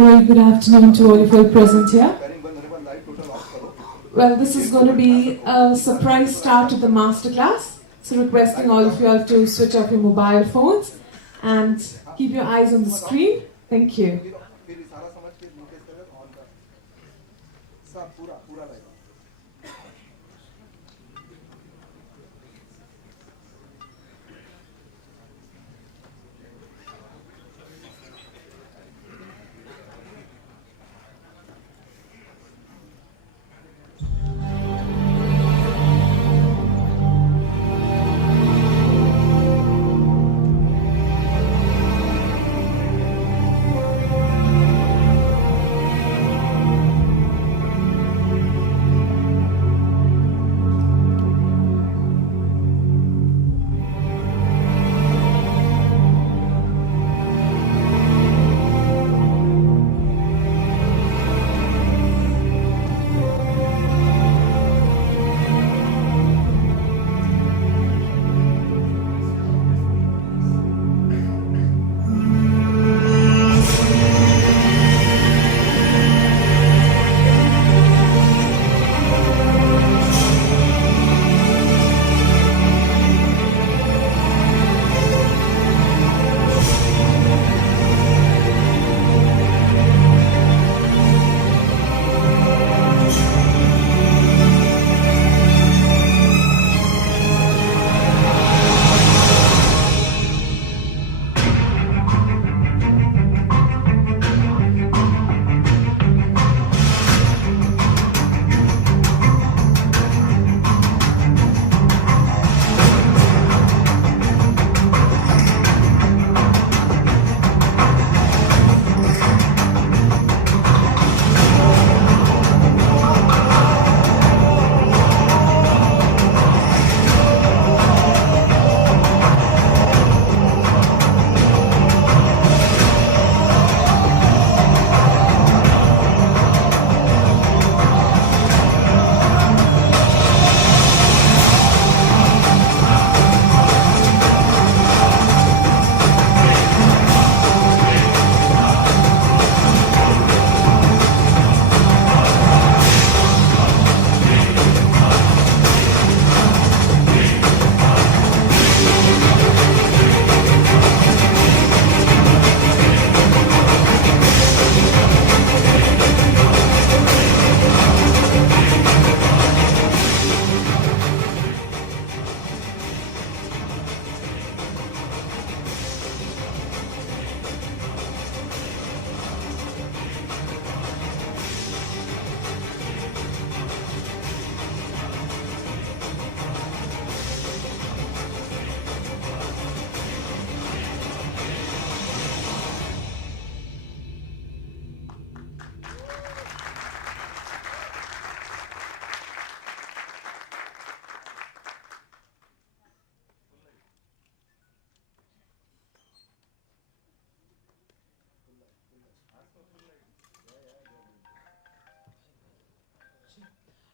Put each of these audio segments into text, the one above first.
A very good afternoon to all of you present here. Well, this is going to be a surprise start to the masterclass. So requesting all of you all to switch off your mobile phones and keep your eyes on the screen. Thank you.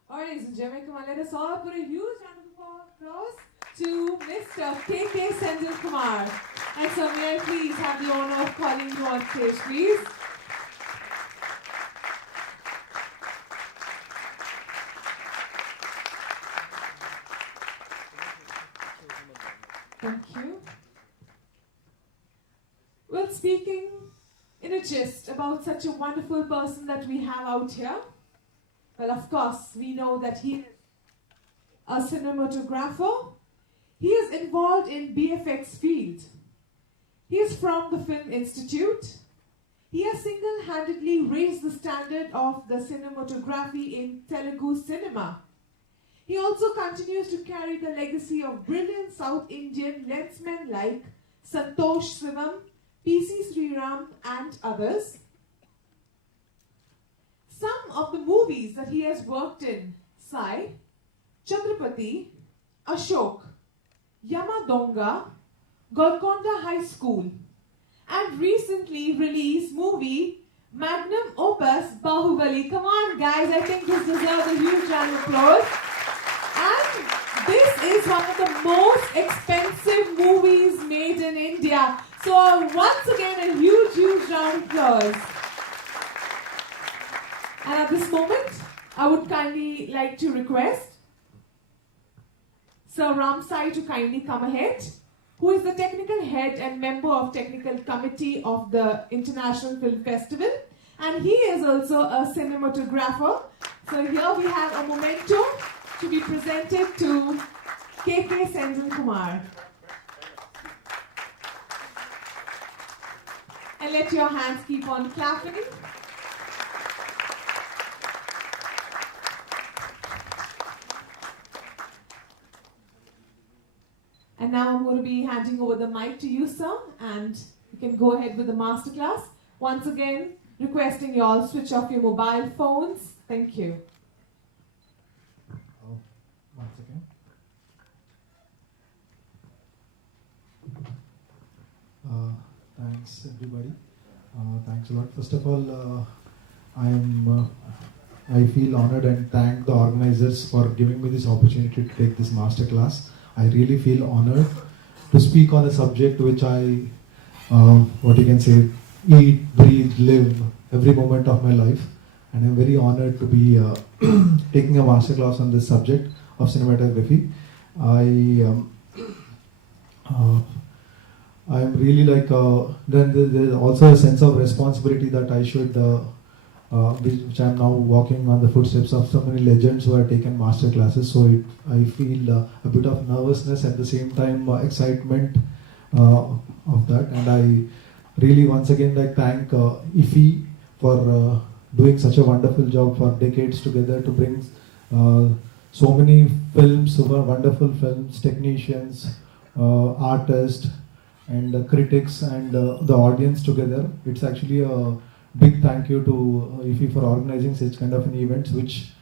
Alright, ladies and gentlemen, come on, let us all put a huge round of applause to Mr. K.K. Senthil Kumar. And so may I please have the honor of calling you on stage, please. Thank you. Well, speaking in a gist about such a wonderful person that we have out here, well, of course, we know that he is a cinematographer. He is involved in BFX field. He is from the Film Institute. He has single-handedly raised the standard of the cinematography in Telugu cinema. He also continues to carry the legacy of brilliant South Indian lensmen like Santosh Sivam, P.C. Sriram, and others. Some of the movies that he has worked in: Sai, Chhatrapati, Ashok, Yamadonga, Golconda High School, and recently released movie Magnum Opus Bahubali. Come on guys, I think this deserves a huge round of applause. And this is one of the most expensive movies made in India. So once again, a huge round of applause. And at this moment, I would kindly like to request Sir Ramsai to kindly come ahead, who is the technical head and member of technical committee of the International Film Festival, and he is also a cinematographer. So here we have a memento to be presented to KK Senthil Kumar. And let your hands keep on clapping. And now I'm going to be handing over the mic to you, sir, and you can go ahead with the masterclass. Once again, requesting you all switch off your mobile phones. Thank you. Once again. Thanks, everybody. Thanks a lot. First of all, I feel honored and thank the organizers for giving me this opportunity to take this masterclass. I really feel honored to speak on a subject which I, what you can say, eat, breathe, live every moment of my life. And I'm very honored to be taking a masterclass on this subject of cinematography. I'm really like, then there's also a sense of responsibility that I should, which I'm now walking on the footsteps of so many legends who have taken master classes. So I feel a bit of nervousness at the same time, excitement of that. And I really once again like thank IFI for doing such a wonderful job for decades together to bring so many films, super wonderful films, technicians, artists, and critics and the audience together. It's actually a big thank you to IFI for organizing such kind of an events, which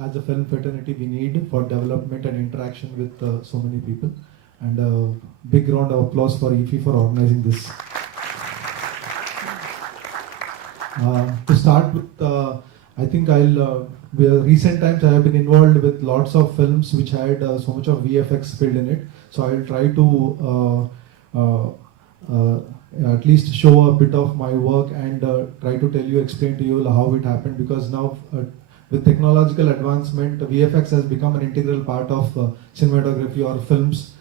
as a film fraternity we need for development and interaction with so many people. And a big round of applause for IFI for organizing this. To start with, I think recent times I have been involved with lots of films which had so much of VFX filled in it. So I'll try to at least show a bit of my work and try to explain to you how it happened, because now with technological advancement, VFX has become an integral part of cinematography or films.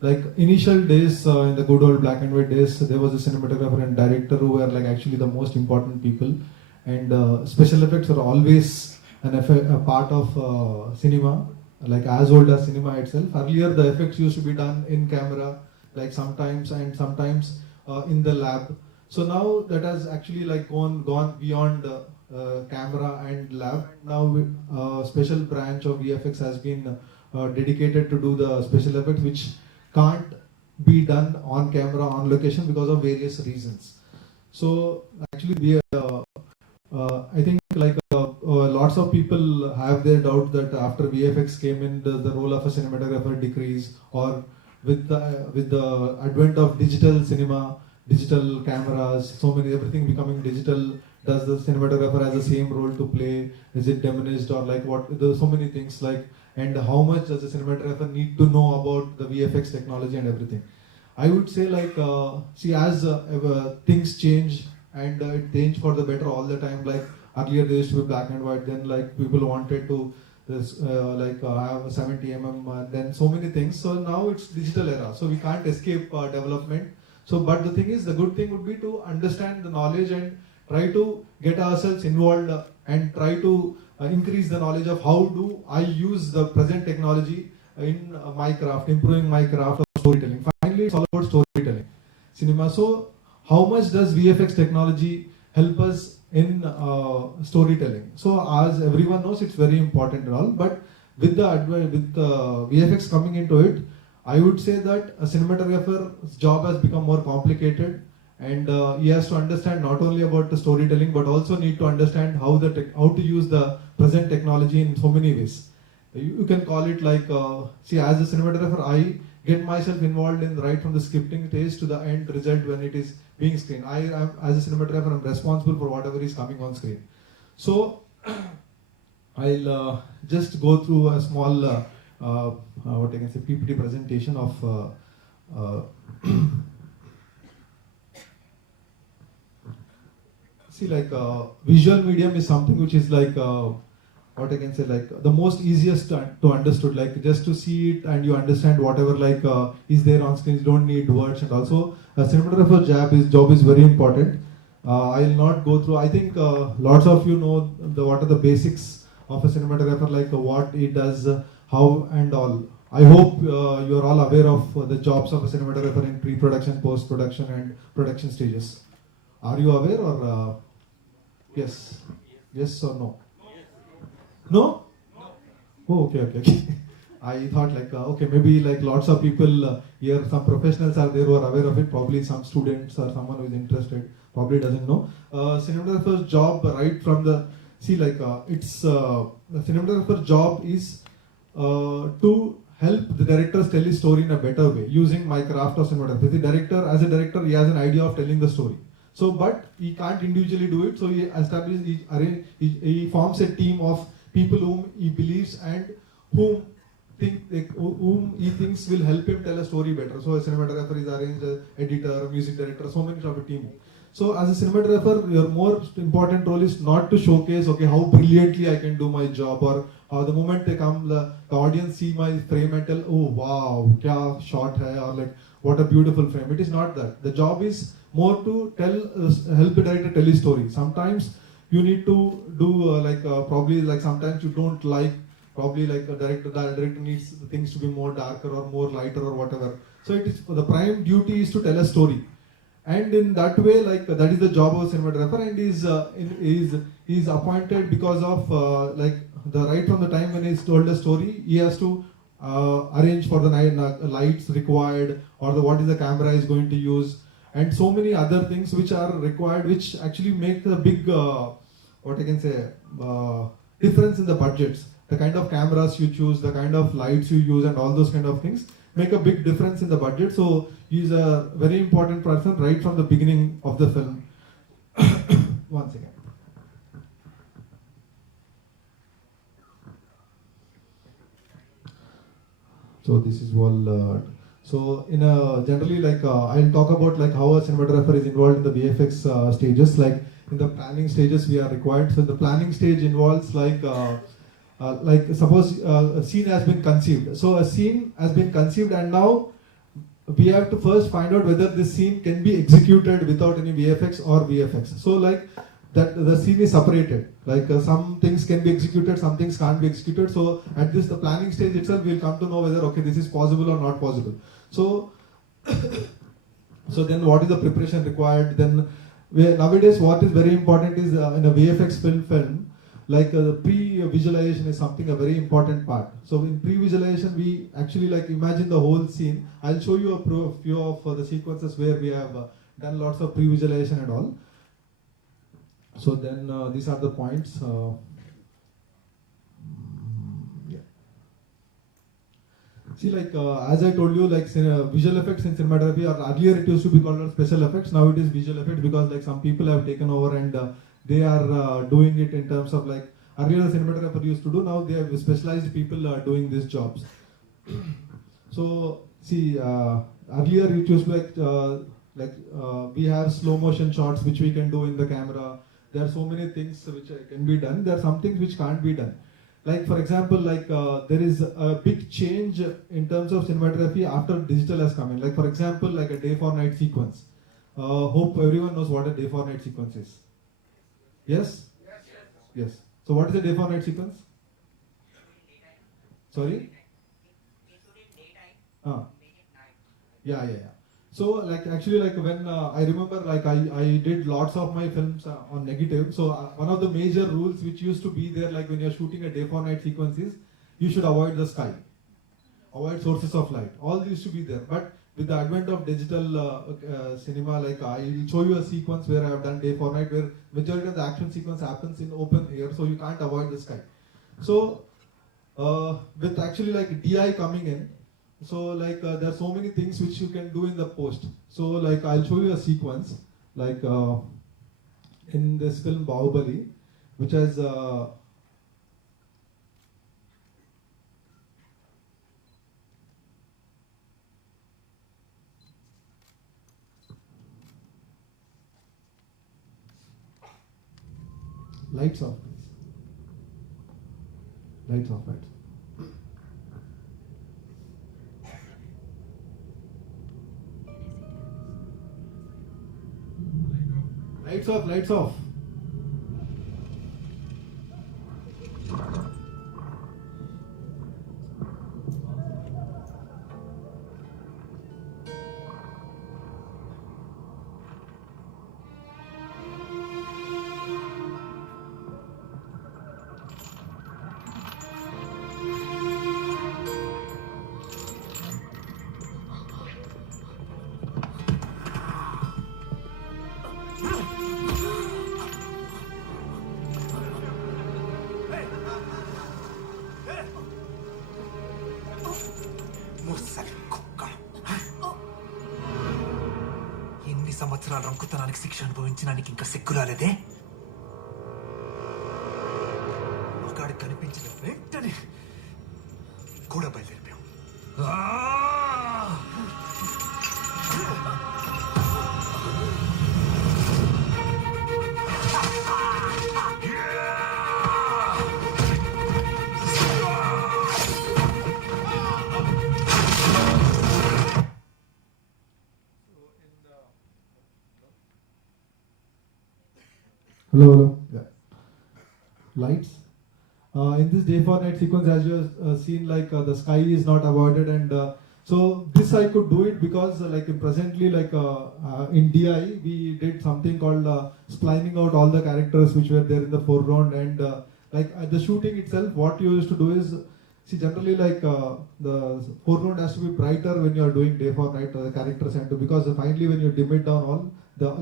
Like initial days, in the good old black and white days, there was a cinematographer and director who were like actually the most important people, and special effects were always a part of cinema, like as old as cinema itself. Earlier the effects used to be done in camera, like sometimes in the lab. So now that has actually like gone beyond camera and lab. Now special branch of VFX has been dedicated to do the special effects which can't be done on camera on location because of various reasons. So actually I think like lots of people have their doubt that after VFX came in, the role of a cinematographer decreased, or with the advent of digital cinema, digital cameras, everything becoming digital, does the cinematographer has the same role to play? Is it diminished, or like what? There's so many things like, and how much does the cinematographer need to know about the VFX technology and everything? I would say like see, as things change, and it changed for the better all the time. Like earlier there used to be black and white, then like people wanted to have a 70 mm, then so many things. So now it's digital era, so we can't escape development. So but the thing is, the good thing would be to understand the knowledge and try to get ourselves involved and try to increase the knowledge of how do I use the present technology in my craft, improving my craft of storytelling. Finally, it's all about storytelling, cinema. So how much does VFX technology help us in storytelling? So as everyone knows, it's very important and all, but with the VFX coming into it, I would say that a cinematographer's job has become more complicated, and he has to understand not only about the storytelling, but also need to understand how to use the present technology in so many ways. You can call it like, see, as a cinematographer, I get myself involved in right from the scripting stage to the end result when it is being screened. As a cinematographer, I'm responsible for whatever is coming on screen. So I'll just go through a small what I can say PPT presentation of See, like visual medium is something which is like what I can say, like the most easiest to understood. Like just to see it and you understand whatever like is there on screen. You don't need words, and also a cinematographer job is very important. I'll not go through. I think lots of you know what are the basics of a cinematographer, like what it does, how and all. I hope you're all aware of the jobs of a cinematographer in pre-production, post-production, and production stages. Are you aware or yes? Yes or no? No? Oh, okay, okay, okay. I thought like okay, maybe like lots of people here, some professionals are there who are aware of it. Probably some students or someone who is interested probably doesn't know. Cinematographer's job right from the see like it's the cinematographer's job is to help the directors tell his story in a better way using my craft of cinematography. The director, as a director, he has an idea of telling the story. So, but he can't individually do it. So he forms a team of people whom he believes and whom whom he thinks will help him tell a story better. So a cinematographer is arranged, editor, music director, so many of a team. So as a cinematographer, your most important role is not to showcase okay how brilliantly I can do my job, or how the moment they come the audience see my frame and tell oh wow kya shot hai, or like what a beautiful frame. It is not that. The job is more to help the director tell his story. Sometimes you need to do probably like sometimes you don't like probably like the director needs things to be more darker or more lighter or whatever. So it is the prime duty is to tell a story, and in that way like that is the job of a cinematographer, and is appointed because of like the right from the time when he's told a story he has to arrange for the lights required, or what is the camera is going to use, and so many other things which are required, which actually make a big what I can say difference in the budgets. The kind of cameras you choose, the kind of lights you use, and all those kind of things make a big difference in the budget. So he's a very important person right from the beginning of the film. One second. So this is all. So in a generally like I'll talk about like how a cinematographer is involved in the VFX stages. Like in the planning stages we are required. So the planning stage involves like suppose a scene has been conceived. So a scene has been conceived, and now we have to first find out whether this scene can be executed without any VFX or VFX. So like that the scene is separated. Like some things can be executed, some things can't be executed. So at this the planning stage itself, we'll come to know whether okay this is possible or not possible. So so then what is the preparation required? Then nowadays what is very important is in a VFX film like the pre-visualization is something a very important part. So in pre-visualization we actually like imagine the whole scene. I'll show you a few of the sequences where we have done lots of pre-visualization and all. So then these are the points. Yeah. See, like as I told you, like visual effects in cinematography, or earlier it used to be called special effects. Now it is visual effects because like some people have taken over and they are doing it in terms of like earlier the cinematographer used to do. Now they have specialized people doing these jobs. So see, earlier it used to we have slow motion shots which we can do in the camera. There are so many things which can be done. There are some things which can't be done. Like for example, like there is a big change in terms of cinematography after digital has come in. Like for example, like a day for night sequence. Hope everyone knows what a day for night sequence is. Yes? Yes. So what is a day for night sequence? Sorry? Yeah, yeah, yeah. So like actually like when I remember like I did lots of my films on negative. So one of the major rules which used to be there like when you're shooting a day for night sequence is you should avoid the sky, avoid sources of light. All these should be there. But with the advent of digital cinema, like I will show you a sequence where I have done day for night where majority of the action sequence happens in open air, so you can't avoid the sky. So with actually like DI coming in, so like there are so many things which you can do in the post. So like I'll show you a sequence like in this film Bahubali, which has Lights off, please. Lights off, lights. Lights off, lights off. ఎన్ని సంవత్సరాలు రంకుతనానికి శిక్ష అనుభవించడానికి ఇంకా సిగ్గురాలేదే? ఒకడికి కనిపించిన వెంటనే కూడా బయలుదేరిపోయాం. Hello, hello. Yeah. Lights. In this day for night sequence, as you have seen, like the sky is not avoided, and so this I could do it because like presently, like in DI, we did something called splining out all the characters which were there in the foreground, and like the shooting itself, what you used to do is, see, generally like the foreground has to be brighter when you are doing day for night, the characters and to, because finally when you dim it down all,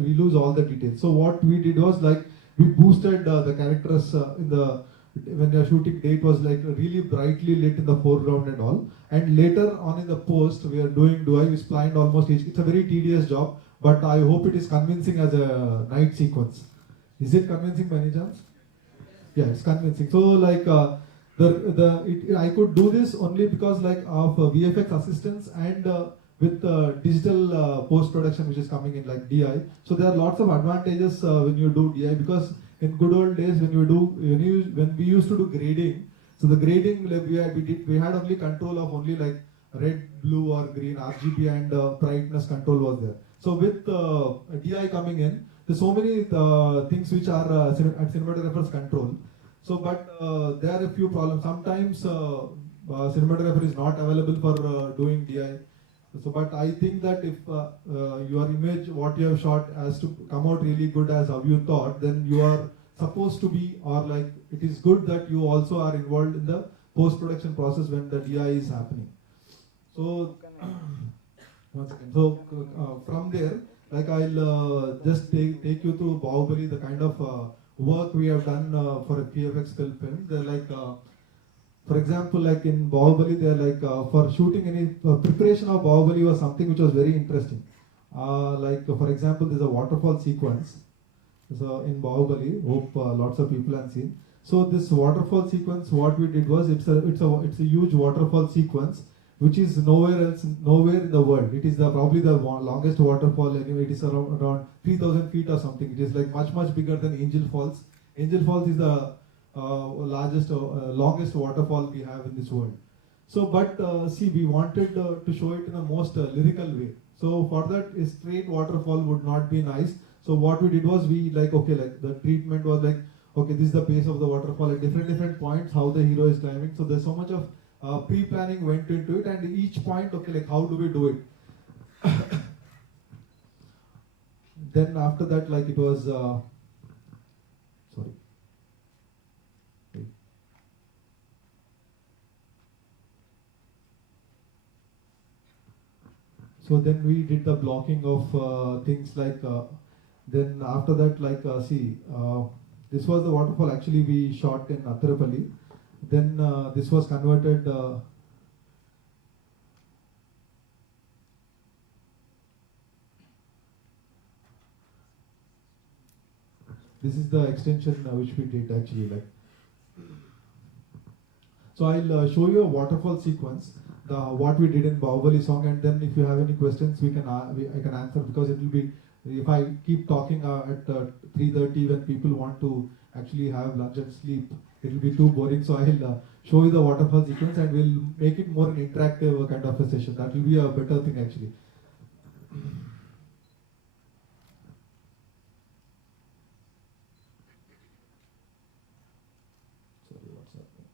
we lose all the details. So what we did was like we boosted the characters in the, when you are shooting day, it was like really brightly lit in the foreground and all, and later on in the post we are doing DI, we splined almost each. It's a very tedious job, but I hope it is convincing as a night sequence. Is it convincing by any chance? Yeah, it's convincing. So like I could do this only because like of VFX assistance and with digital post-production which is coming in like DI. So there are lots of advantages when you do DI, because in good old days when we used to do grading, so the grading like, we had only control of only like red, blue or green, RGB and brightness control was there. So with DI coming in, there's so many things which are at cinematographer's control. So but there are a few problems. Sometimes cinematographer is not available for doing DI. So, but I think that if your image, what you have shot, has to come out really good as how you thought, then you are supposed to be, or like it is good that you also are involved in the post-production process when the DI is happening. So, one second. So from there, like I'll just take you through Bahubali, the kind of work we have done for a PFX film. They're like. For example, like in Bahubali, they're like for shooting any preparation of Bahubali was something which was very interesting. Like for example, there's a waterfall sequence. So in Bahubali, hope lots of people have seen. So this waterfall sequence, what we did was it's a huge waterfall sequence which is nowhere in the world. It is probably the longest waterfall anyway. It is around 3,000 feet or something. It is like much bigger than Angel Falls. Angel Falls is the longest waterfall we have in this world. So, but see, we wanted to show it in a most lyrical way. So, for that, a straight waterfall would not be nice. So, what we did was we like, okay, like the treatment was like, okay, this is the base of the waterfall at different points, how the hero is climbing. So, there's so much of pre-planning went into it, and each point, okay, like how do we do it? Then after that, like it was, sorry. So then we did the blocking of things like, then after that, like, this was the waterfall actually we shot in Atharapalli. Then this was converted, this is the extension which we did actually, like. So I'll show you a waterfall sequence. What we did in Bahubali song, and then if you have any questions, I can answer, because it will be If I keep talking at 3:30 when people want to actually have lunch and sleep, it will be too boring. So I'll show you the waterfall sequence and we'll make it more an interactive kind of a session. That will be a better thing actually. Sorry, what's happening?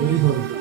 Very sorry.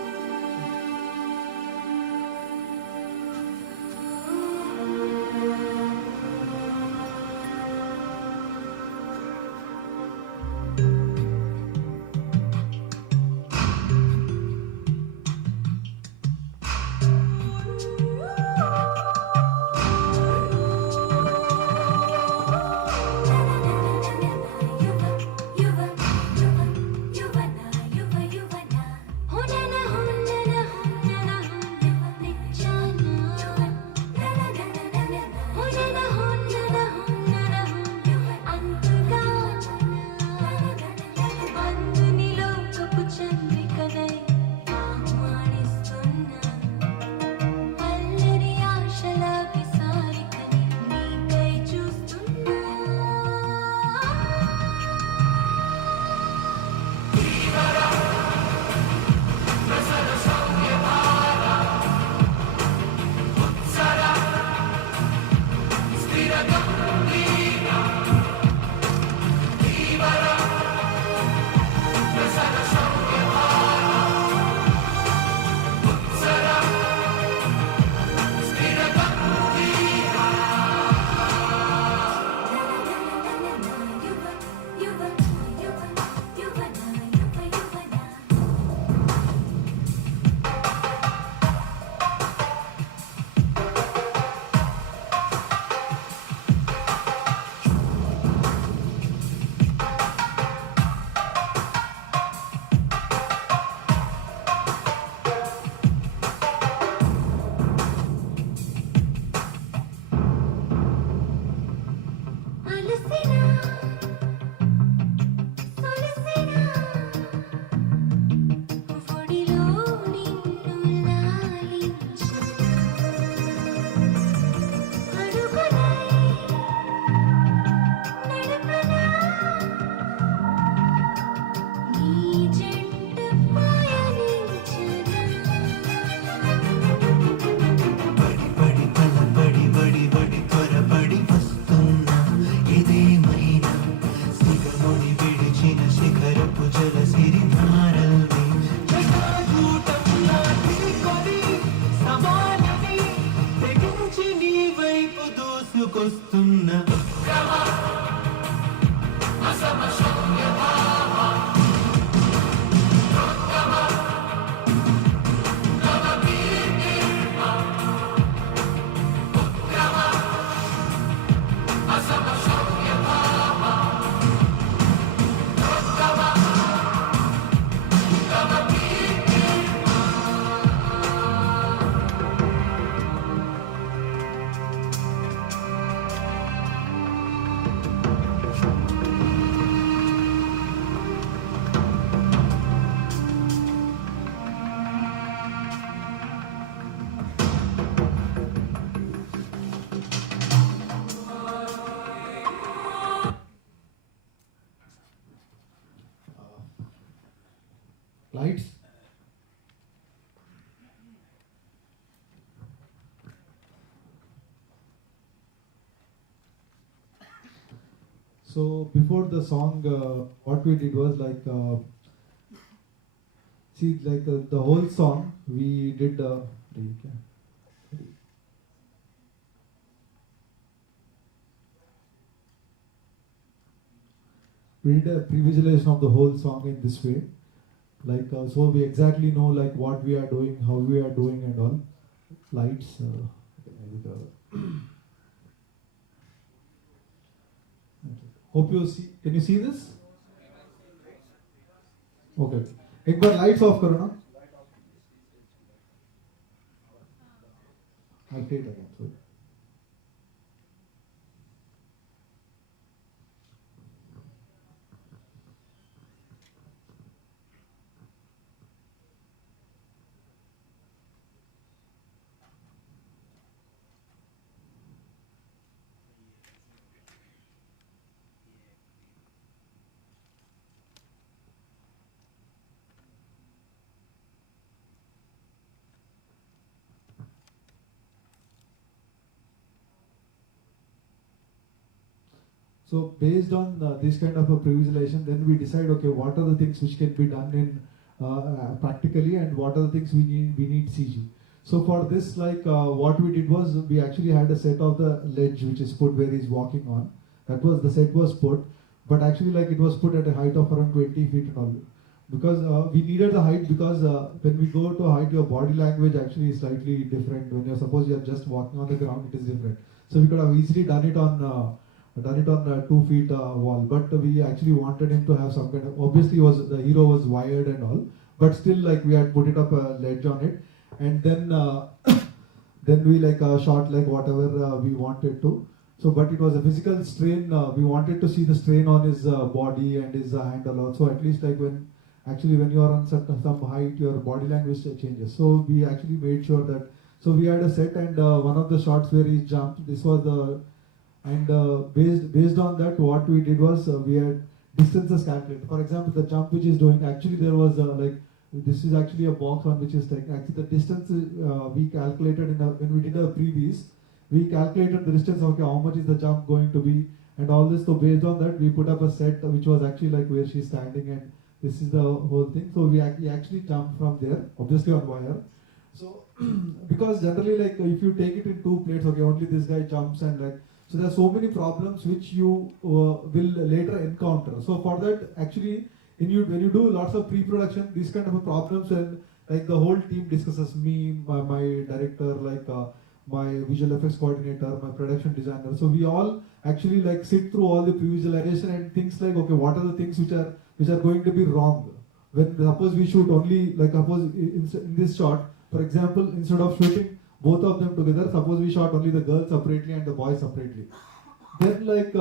Lights. So before the song, what we did was like, see, like the whole song we did. We did a pre-visualization of the whole song in this way, like so we exactly know like what we are doing, how we are doing, and all. Lights. Hope you see. Can you see this? Okay. एक बार lights off करो ना. I'll take it again. Sorry. So based on this kind of a pre-visualization, then we decide, okay, what are the things which can be done in practically, and what are the things we need CG. So for this, like what we did was we actually had a set of the ledge which is put where he's walking on. That was the set was put, but actually like it was put at a height of around 20 feet and all. Because we needed the height because when we go to height, your body language actually is slightly different. When you're suppose you're just walking on the ground, it is different. So we could have easily done it on 2 feet wall, but we actually wanted him to have some kind of, obviously the hero was wired and all, but still like we had put it up a ledge on it, and then then we like shot like whatever we wanted to. So but it was a physical strain, we wanted to see the strain on his body and his hand a lot, so at least like when you are on some height, your body language changes. So we actually made sure that, so we had a set, and one of the shots where he jumped, this was the, and based on that, what we did was we had distances calculated. For example, the jump which is doing, actually there was like, this is actually a box on which is taken. Actually, the distance we calculated when we did a previous, we calculated the distance. Okay, how much is the jump going to be, and all this. So based on that, we put up a set which was actually like where she's standing, and this is the whole thing. So we actually jumped from there, obviously on wire. So because generally like if you take it in two plates, okay, only this guy jumps, and like, so there are so many problems which you will later encounter. So for that, actually, when you do lots of pre-production, these kind of a problems, and like the whole team discusses, me, my director, like my visual effects coordinator, my production designer. So we all actually like sit through all the pre-visualization and things like, okay, what are the things which are going to be wrong? When suppose we shoot only, like suppose in this shot, for example, instead of shooting both of them together, suppose we shot only the girl separately and the boy separately, then like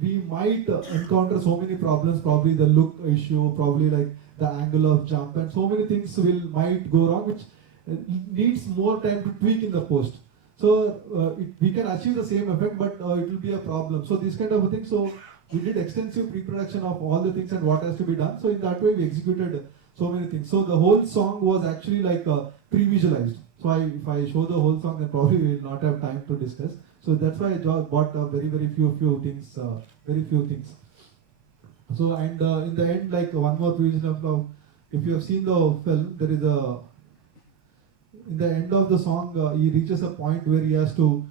we might encounter so many problems, probably the look issue, probably like the angle of jump, and so many things might go wrong, which needs more time to tweak in the post. So we can achieve the same effect, but it will be a problem. So this kind of a thing. So we did extensive pre-production of all the things and what has to be done. So in that way we executed so many things. So the whole song was actually like pre-visualized. So if I show the whole song, then probably we will not have time to discuss. So that's why I bought very few things, very few things. So and in the end, like one more reason of, if you have seen the film, there is a, in the end of the song, he reaches a point where he has to,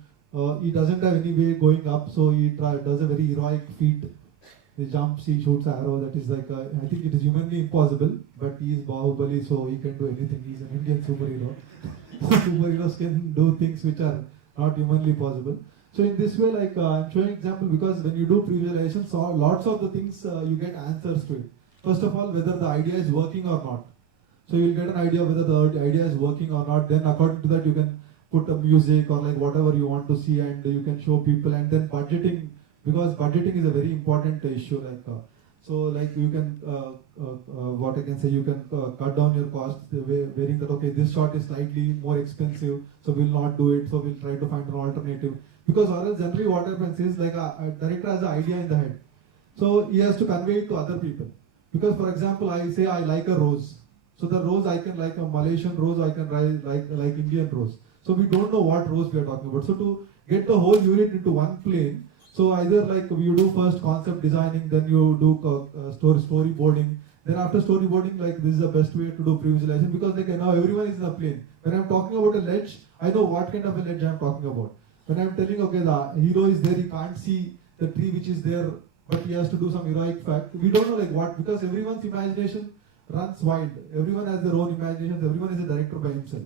he doesn't have any way going up, so he does a very heroic feat. He jumps, he shoots an arrow. That is like, I think it is humanly impossible, but he is Bahubali, so he can do anything. He is an Indian superhero. Superheroes can do things which are not humanly possible. So in this way, like I'm showing example, because when you do pre-visualization, so lots of the things you get answers to it. First of all, whether the idea is working or not. So you will get an idea whether the idea is working or not. Then according to that, you can put a music or like whatever you want to see, and you can show people. And then budgeting, because budgeting is a very important issue. Like so, like you can what I can say, you can cut down your costs, wearing that okay, this shot is slightly more expensive, so we'll not do it. So we'll try to find an alternative. Because or else generally what happens is like a director has an idea in the head, so he has to convey it to other people. Because for example, I say I like a rose. So the rose icon, like a Malaysian rose icon, like Indian rose. So we don't know what rose we are talking about. So to get the whole unit into one plane, so either like you do first concept designing, then you do storyboarding. Then after storyboarding, like this is the best way to do pre-visualization, because like now everyone is in a plane. When I'm talking about a ledge, I know what kind of a ledge I'm talking about. When I'm telling, okay, the hero is there, he can't see the tree which is there, but he has to do some heroic fact. We don't know like what, because everyone's imagination runs wild. Everyone has their own imaginations. Everyone is a director by himself.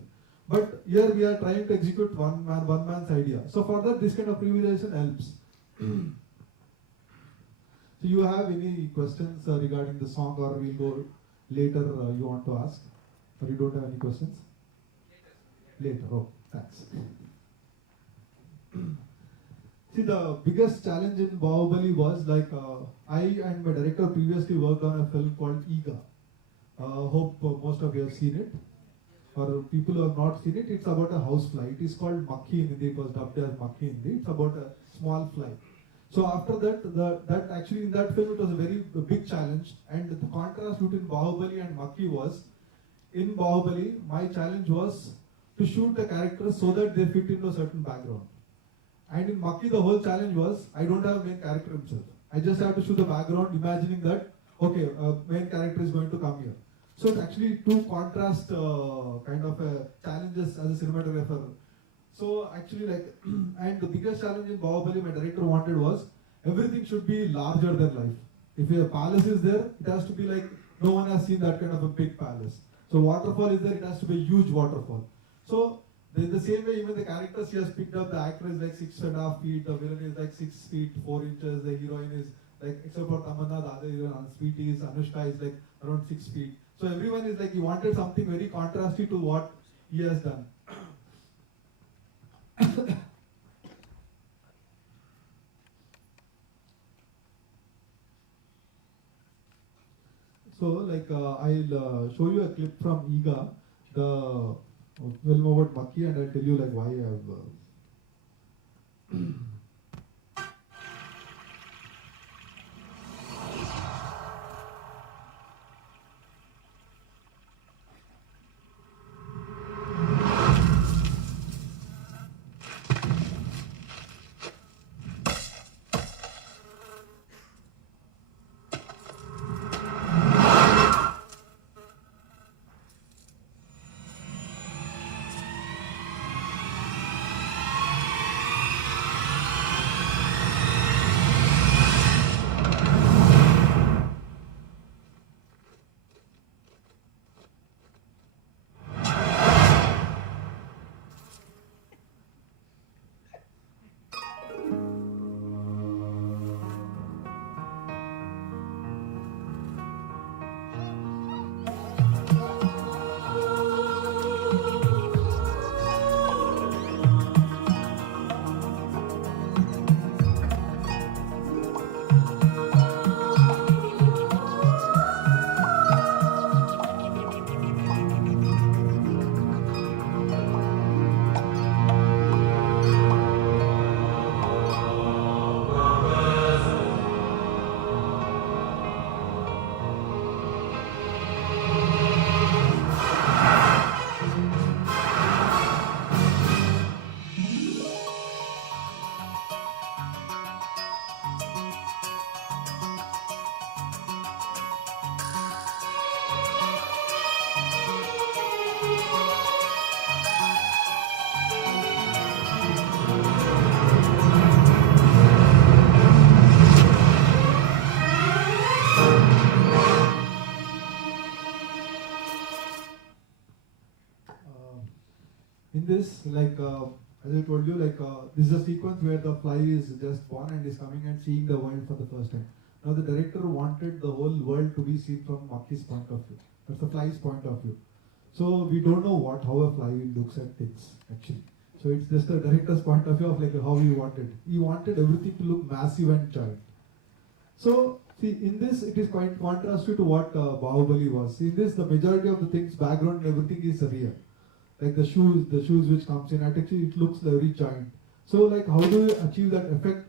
But here we are trying to execute one man's idea. So for that, this kind of pre-visualization helps. So you have any questions regarding the song, or we'll go later you want to ask? Or you don't have any questions? Later, oh, thanks. See, the biggest challenge in Bahubali was like, I and my director previously worked on a film called Ega. Hope most of you have seen it. For people who have not seen it, it's about a housefly. It is called Makhi in Hindi. It was dubbed as Makhi in Hindi. It's about a small fly. So after that, that actually in that film it was a very big challenge. And the contrast between Bahubali and Makhi was, in Bahubali, my challenge was to shoot the characters so that they fit into a certain background. And in Makhi, the whole challenge was, I don't have a main character himself. I just have to shoot the background, imagining that, okay, main character is going to come here. So it's actually two contrast kind of challenges as a cinematographer. So actually like, and the biggest challenge in Bahubali my director wanted was, everything should be larger than life. If a palace is there, it has to be like, no one has seen that kind of a big palace. So waterfall is there, it has to be a huge waterfall. So in the same way, even the characters he has picked up, the actor is like 6.5 feet, the villain is like 6 feet 4 inches, the heroine is like, except for Tamanna, the other heroine, Sweetie is, Anushka is like around 6 feet. So everyone is like, he wanted something very contrasty to what he has done. So like I'll show you a clip from Ega, the film about Makhi, and I'll tell you like why I have in this, like as I told you, like this is a sequence where the fly is just born and is coming and seeing the world for the first time. Now the director wanted the whole world to be seen from Makhi's point of view. That's the fly's point of view. So we don't know how a fly looks at things actually. So it's just the director's point of view of like how he wanted. He wanted everything to look massive and giant. So see, in this it is quite contrasted to what Bahubali was. In this, the majority of the things, background and everything is real. Like the shoes which comes in, and actually it looks very giant. So like how do you achieve that effect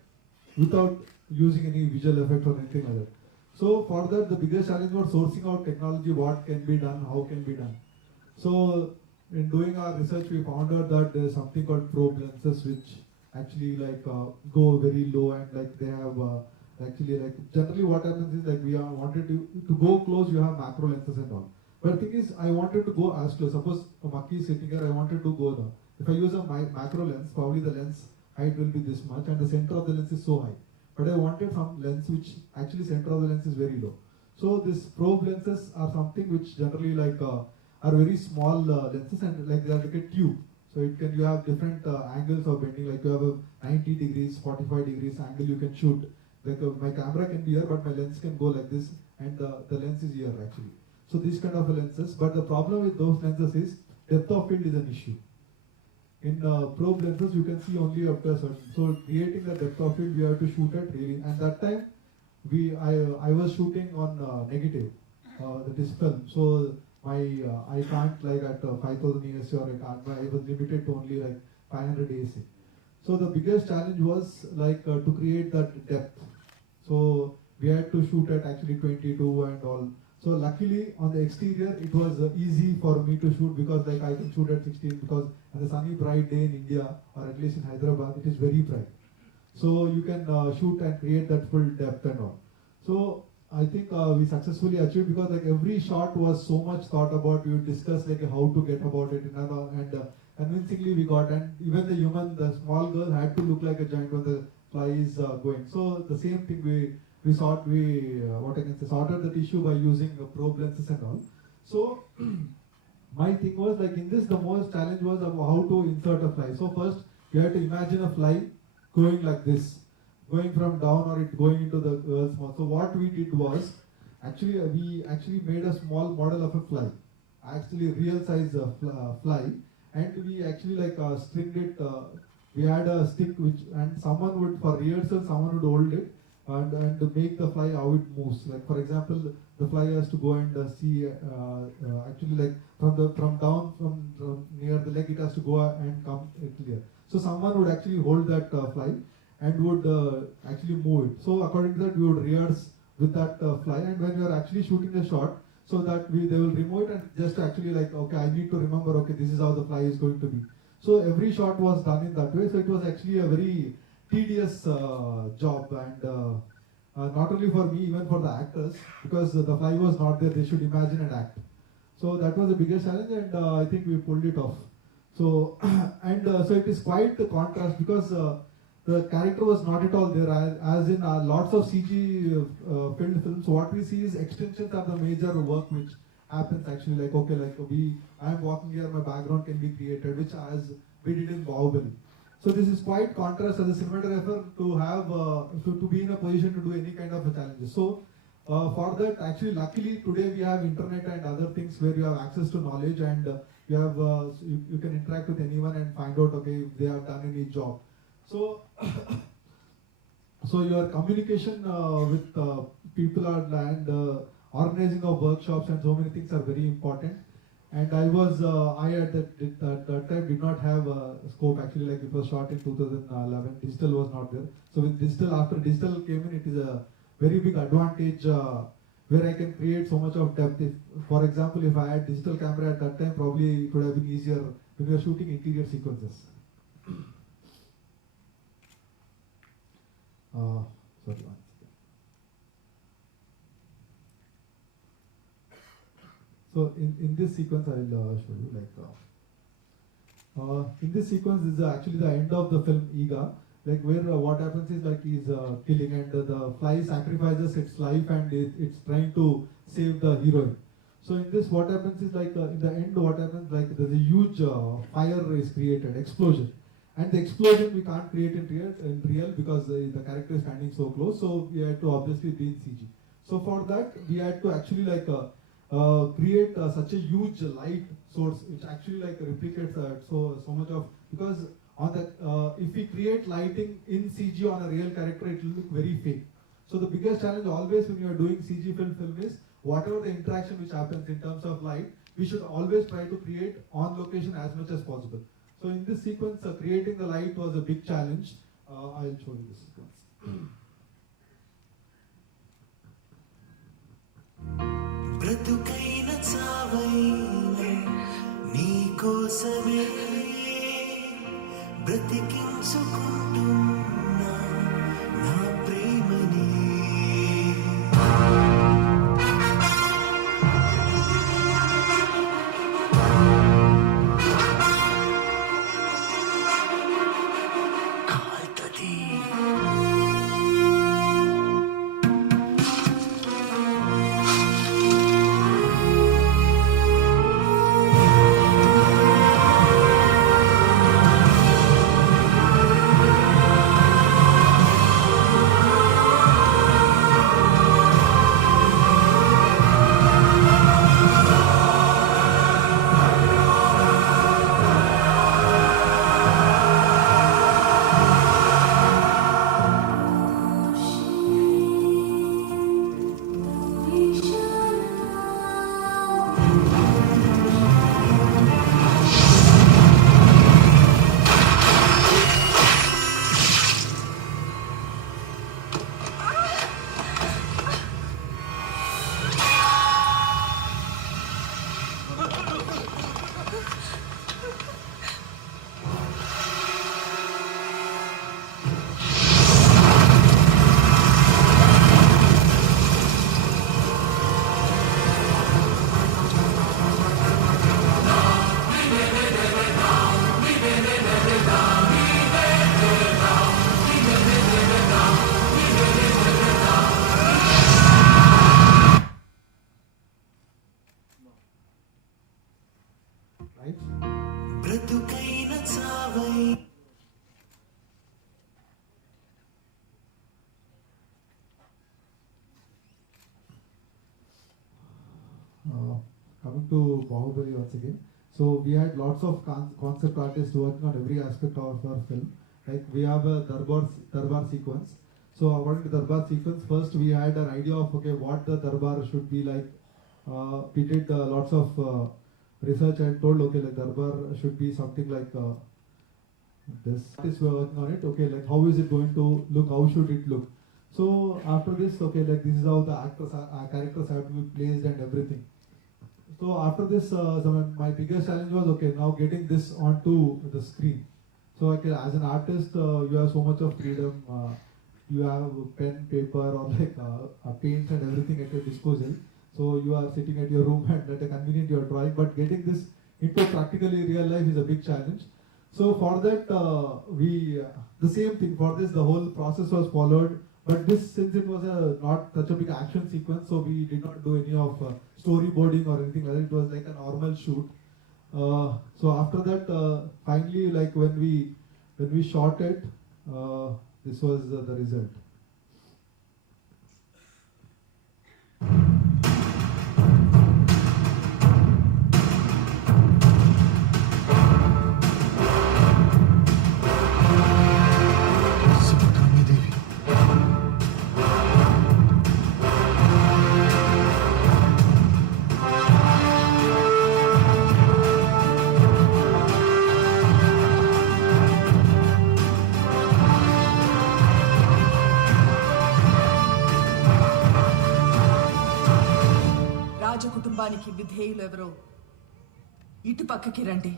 without using any visual effect or anything like that? So for that, the biggest challenge was sourcing out technology, what can be done, how can be done. So in doing our research, we found out that there's something called probe lenses, which actually go very low, and like they have actually, like, generally what happens is, like, we are wanted to go close, you have macro lenses and all. But the thing is, I wanted to go as close. Suppose a monkey is sitting here, I wanted to go there. If I use a macro lens, probably the lens height will be this much, and the center of the lens is so high. But I wanted some lens which actually center of the lens is very low. So these probe lenses are something which generally are very small lenses, and like they are like a tube. So you have different angles of bending, like you have a 90 degrees, 45 degrees angle you can shoot. Like my camera can be here, but my lens can go like this, and the lens is here actually. So these kind of lenses, but the problem with those lenses is depth of field is an issue. In probe lenses, you can see only up to a certain. So creating the depth of field, we have to shoot at really. And that time, I was shooting on negative, that is film. So my I can't like at 5000 ESC, or I can't. I was limited to only like 500 ASC. So the biggest challenge was to create that depth. So we had to shoot at actually 22 and all. So luckily on the exterior it was easy for me to shoot, because like I can shoot at 16, because on a sunny bright day in India, or at least in Hyderabad, it is very bright. So you can shoot and create that full depth and all. So I think we successfully achieved, because like every shot was so much thought about. We would discuss like how to get about it and convincingly we got. And even the small girl had to look like a giant when the fly is going. So the same thing we sorted that issue by using probe lenses and all. So my thing was like in this, the most challenge was about how to insert a fly. So first you have to imagine a fly going like this, going from down, or it going into the girl's mouth. So what we did was we actually made a small model of a fly, actually real size fly, and we actually stringed it. We had a stick and someone would, for rehearsal, someone would hold it and to make the fly how it moves. Like for example, the fly has to go and see actually like from down from near the leg, it has to go and come clear. So someone would actually hold that fly and would actually move it. So according to that, we would rehearse with that fly, and when we are actually shooting the shot, so that they will remove it and just actually okay, I need to remember, okay, this is how the fly is going to be. So every shot was done in that way. So it was actually a very tedious job, and not only for me, even for the actors, because the fly was not there, they should imagine and act. So that was the biggest challenge, and I think we pulled it off. So so it is quite a contrast, because the character was not at all there, as in lots of CG filled films. What we see is extensions are the major work which happens actually. I am walking here, my background can be created, which as we did in Bahubali. So this is quite contrast as a cinematographer to have to be in a position to do any kind of a challenge. So for that, actually, luckily today we have internet and other things where you have access to knowledge, and you have you can interact with anyone and find out, okay, if they have done any job. So so your communication with people and organizing of workshops and so many things are very important. And I at that time did not have a scope actually. Like it was shot in 2011, digital was not there. So with digital, after digital came in, it is a very big advantage where I can create so much of depth. If, for example, if I had digital camera at that time, probably it would have been easier when we are shooting interior sequences. Sorry, one second. So in this sequence, I will show you in this sequence is actually the end of the film Iga, like where what happens is he's killing, and the fly sacrifices its life, and it's trying to save the heroine. So in this, what happens is in the end, what happens there's a huge fire is created, explosion. And the explosion we can't create in real because the character is standing so close. So we had to obviously be in CG. So for that we had to actually create such a huge light source which actually replicates so much of, because on that if we create lighting in CG on a real character, it will look very fake. So the biggest challenge always when you are doing CG film is whatever the interaction which happens in terms of light, we should always try to create on location as much as possible. So in this sequence, creating the light was a big challenge. I'll show you this sequence. బ్రతుకైన చావైన నీ కోసమే బ్రతికించుకుంటున్నా నా ప్రేమని. కాల్తది. Right? బ్రతుకైన చావై Coming to Bahubali once again. So we had lots of concept artists working on every aspect of our film. Like we have a darbar sequence. So according to darbar sequence, first we had an idea of okay what the darbar should be like. We did lots of research and told okay like darbar should be something like this. Artists were working on it. Okay, like how is it going to look? How should it look? So after this, okay, like this is how the characters have to be placed and everything. So after this, my biggest challenge was okay now getting this onto the screen. So okay, as an artist, you have so much of freedom. You have pen, paper, or like paints and everything at your disposal. So you are sitting at your room and at a convenient you are drawing. But getting this into practically real life is a big challenge. So for that, the same thing. For this, the whole process was followed. But this, since it was not such a big action sequence, so we did not do any of storyboarding or anything like that. It was like a normal shoot. So after that, finally, like when we shot it, this was the result. శివకామిదేవి. రాజకుటుంబానికి విధేయులు ఎవరో ఇటు పక్కకి రండి.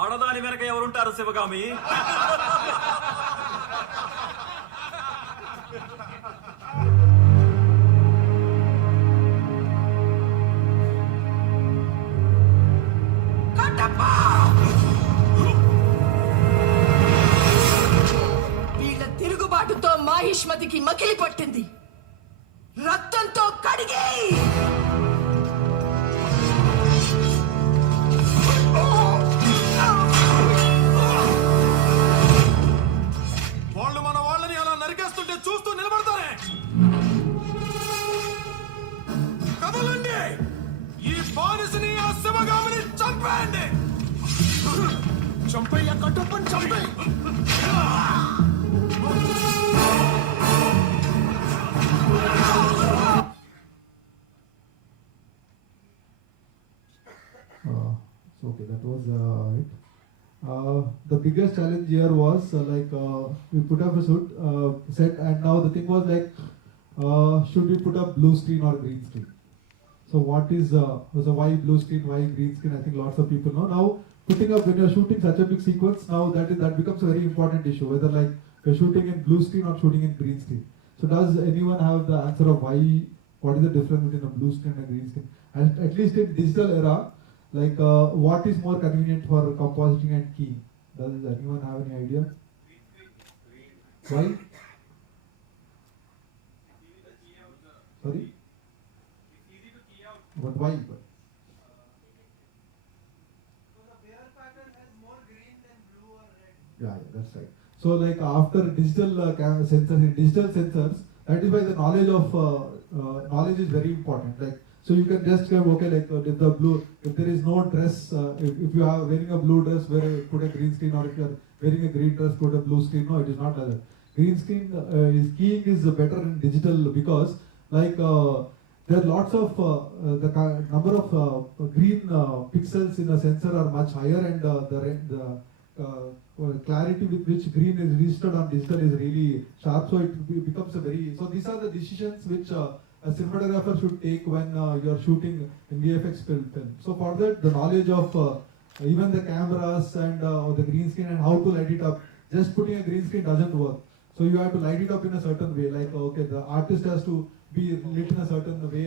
ఆడదాని వెనక ఎవరుంటారు శివగామి? వీళ్ళ తిరుగుబాటుతో మాహిష్మతికి మకిలి పట్టింది. రక్తంతో కడిగి వాళ్ళు మన వాళ్ళని అలా నరికేస్తుంటే చూస్తూ నిలబడతారే. కదలండి, ఈ బానిసని ఆ శివగామిని చంపేయండి. చంపయ్య కట్టప్పని చంపే. So okay, that was it. The biggest challenge here was we put up a set, and now the thing was like, should we put up blue screen or green screen? So what is so why blue screen, why green screen? I think lots of people know. Now putting up when you're shooting such a big sequence, now that becomes a very important issue. Whether like you're shooting in blue screen or shooting in green screen. So does anyone have the answer of why? What is the difference between a blue screen and a green screen? At least in digital era, like what is more convenient for compositing and keying? Does anyone have any idea? Why? Sorry? But why? Yeah, that's right. So like after digital sensors, digital sensors, that is why the knowledge of knowledge is very important. Like so you can just say okay, like if the blue, if there is no dress, if you are wearing a blue dress, put a green screen, or if you are wearing a green dress, put a blue screen. No, it is not like that. Green screen is keying is better in digital because like there are lots of the number of green pixels in a sensor are much higher, and the clarity with which green is registered on digital is really sharp. So it becomes a very. So these are the decisions which a cinematographer should take when you are shooting in VFX film. So for that, the knowledge of even the cameras and the green screen and how to light it up. Just putting a green screen doesn't work. So you have to light it up in a certain way. Like okay, the artist has to be lit in a certain way.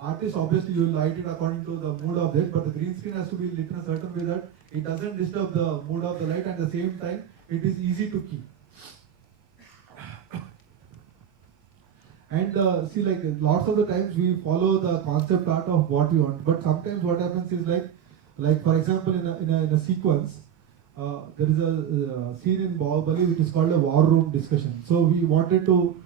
Artist obviously you will light it according to the mood of it, but the green screen has to be lit in a certain way that it doesn't disturb the mood of the light, and at the same time it is easy to key. And see, like lots of the times we follow the concept art of what we want, but sometimes what happens is like for example in a sequence, there is a scene in Bahubali which is called a war room discussion. So we wanted to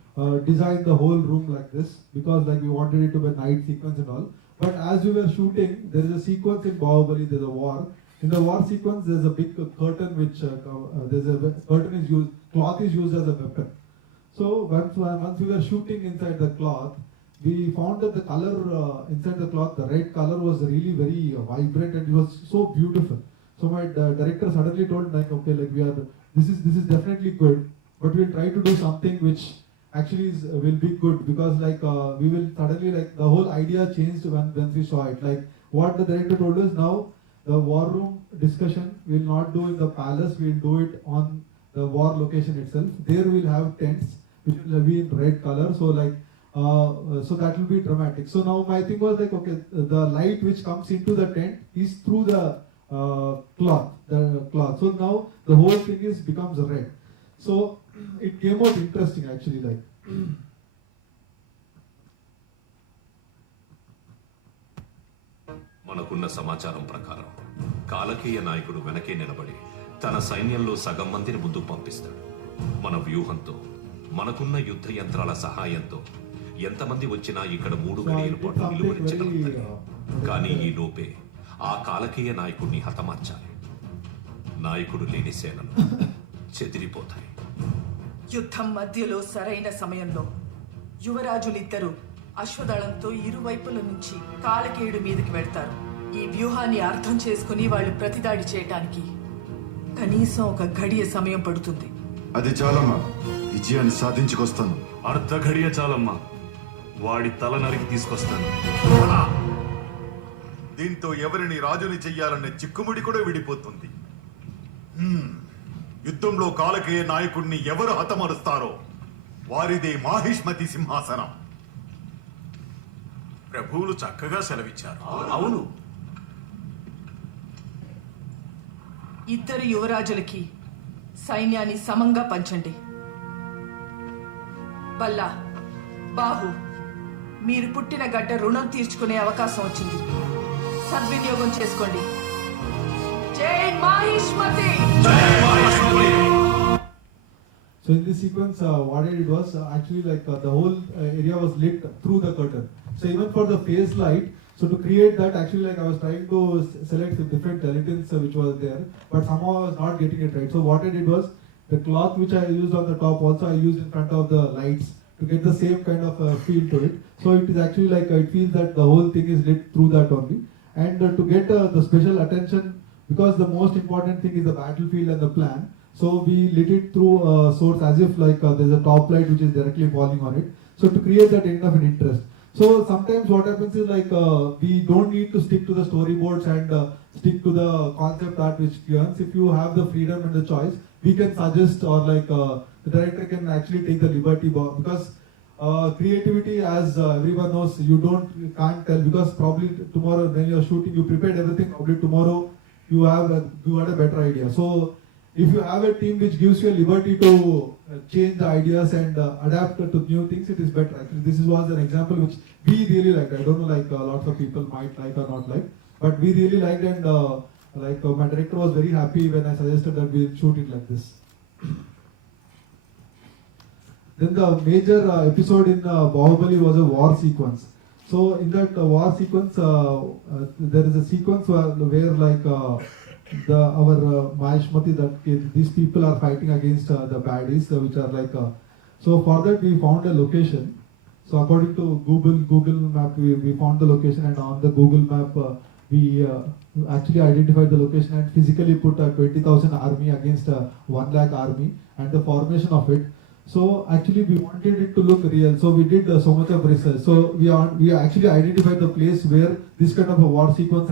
design the whole room like this because like we wanted it to be a night sequence and all. But as we were shooting, there is a sequence in Bahubali. There's a war. In the war sequence, there's a big curtain which there's a curtain is used. Cloth is used as a weapon. So once we were shooting inside the cloth, we found that the color inside the cloth, the red color was really very vibrant and it was so beautiful. So my director suddenly told like, okay, like this is definitely good, but we'll try to do something which actually will be good because like we will suddenly like the whole idea changed when we saw it. Like what the director told us, now the war room discussion we'll not do in the palace, we'll do it on the war location itself. There we'll have tents which will be in red color. So like so that will be dramatic. So now my thing was like, okay, the light which comes into the tent is through the cloth. So now the whole thing becomes red. So it came out interesting actually, like. మనకున్న సమాచారం ప్రకారం కాలకీయ నాయకుడు వెనకే నిలబడి తన సైన్యంలో సగం మందిని ముందుకు పంపిస్తాడు. మన వ్యూహంతో మనకున్న యుద్ధ యంత్రాల సహాయంతో ఎంతమంది వచ్చినా ఇక్కడ 3 గడియల పాటు నిలువరించగలుగుతారు. కానీ ఈ లోపే ఆ కాలకీయ నాయకుడిని హతమార్చాలి. నాయకుడు లేని సేనలు చెదిరిపోతాయి. యుద్ధం మధ్యలో సరైన సమయంలో యువరాజులిద్దరూ అశ్వదళంతో ఇరువైపుల నుంచి కాలకేయుడి మీదకి వెళ్తారు. ఈ వ్యూహాన్ని అర్థం చేసుకుని వాళ్ళు ప్రతిదాడి చేయటానికి కనీసం ఒక గడియ సమయం పడుతుంది. అది చాలమ్మా, విజయాన్ని సాధించుకొస్తాను. అర్ధ గడియ చాలమ్మా, వాడి తల నరికి తీసుకొస్తాను. దీంతో ఎవరిని రాజుని చెయ్యాలనే చిక్కుముడి కూడా విడిపోతుంది. యుద్ధంలో కాలకేయ నాయకుడిని ఎవరు హతమరుస్తారో వారిదే మాహిష్మతి సింహాసనం. ప్రభువులు చక్కగా సెలవిచ్చారు. అవును, ఇద్దరు యువరాజులకి సైన్యాన్ని సమంగా పంచండి. బల్లా, బాహు, మీరు పుట్టిన గడ్డ రుణం తీర్చుకునే అవకాశం వచ్చింది. సద్వినియోగం చేసుకోండి. జై Mahishmati! So in this sequence, what I did was actually like the whole area was lit through the curtain. So even for the face light, so to create that, actually like I was trying to select the different skeletons which was there, but somehow I was not getting it right. So what I did was the cloth which I used on the top also I used in front of the lights to get the same kind of feel to it. So it is actually like it feels that the whole thing is lit through that only. And to get the special attention, because the most important thing is the battlefield and the plan. So we lit it through source as if like there's a top light which is directly falling on it. So to create that enough an interest. So sometimes what happens is like we don't need to stick to the storyboards and stick to the concept art which gives. If you have the freedom and the choice, we can suggest or like the director can actually take the liberty because creativity, as everyone knows, you can't tell because probably tomorrow when you're shooting, you prepared everything. Probably tomorrow you had a better idea. So if you have a team which gives you a liberty to change the ideas and adapt to new things, it is better. Actually, this was an example which we really liked. I don't know, like lots of people might like or not like, but we really liked and my director was very happy when I suggested that we'll shoot it like this. Then the major episode in Bahubali was a war sequence. So in that war sequence, there is a sequence where like our Maheshmati, that these people are fighting against the baddies, which are like. So for that we found a location. So according to Google Map, we found the location, and on the Google Map we actually identified the location and physically put a 20,000 army against 1 lakh army and the formation of it. So actually we wanted it to look real. So we did so much of research. So we actually identified the place where this kind of a war sequence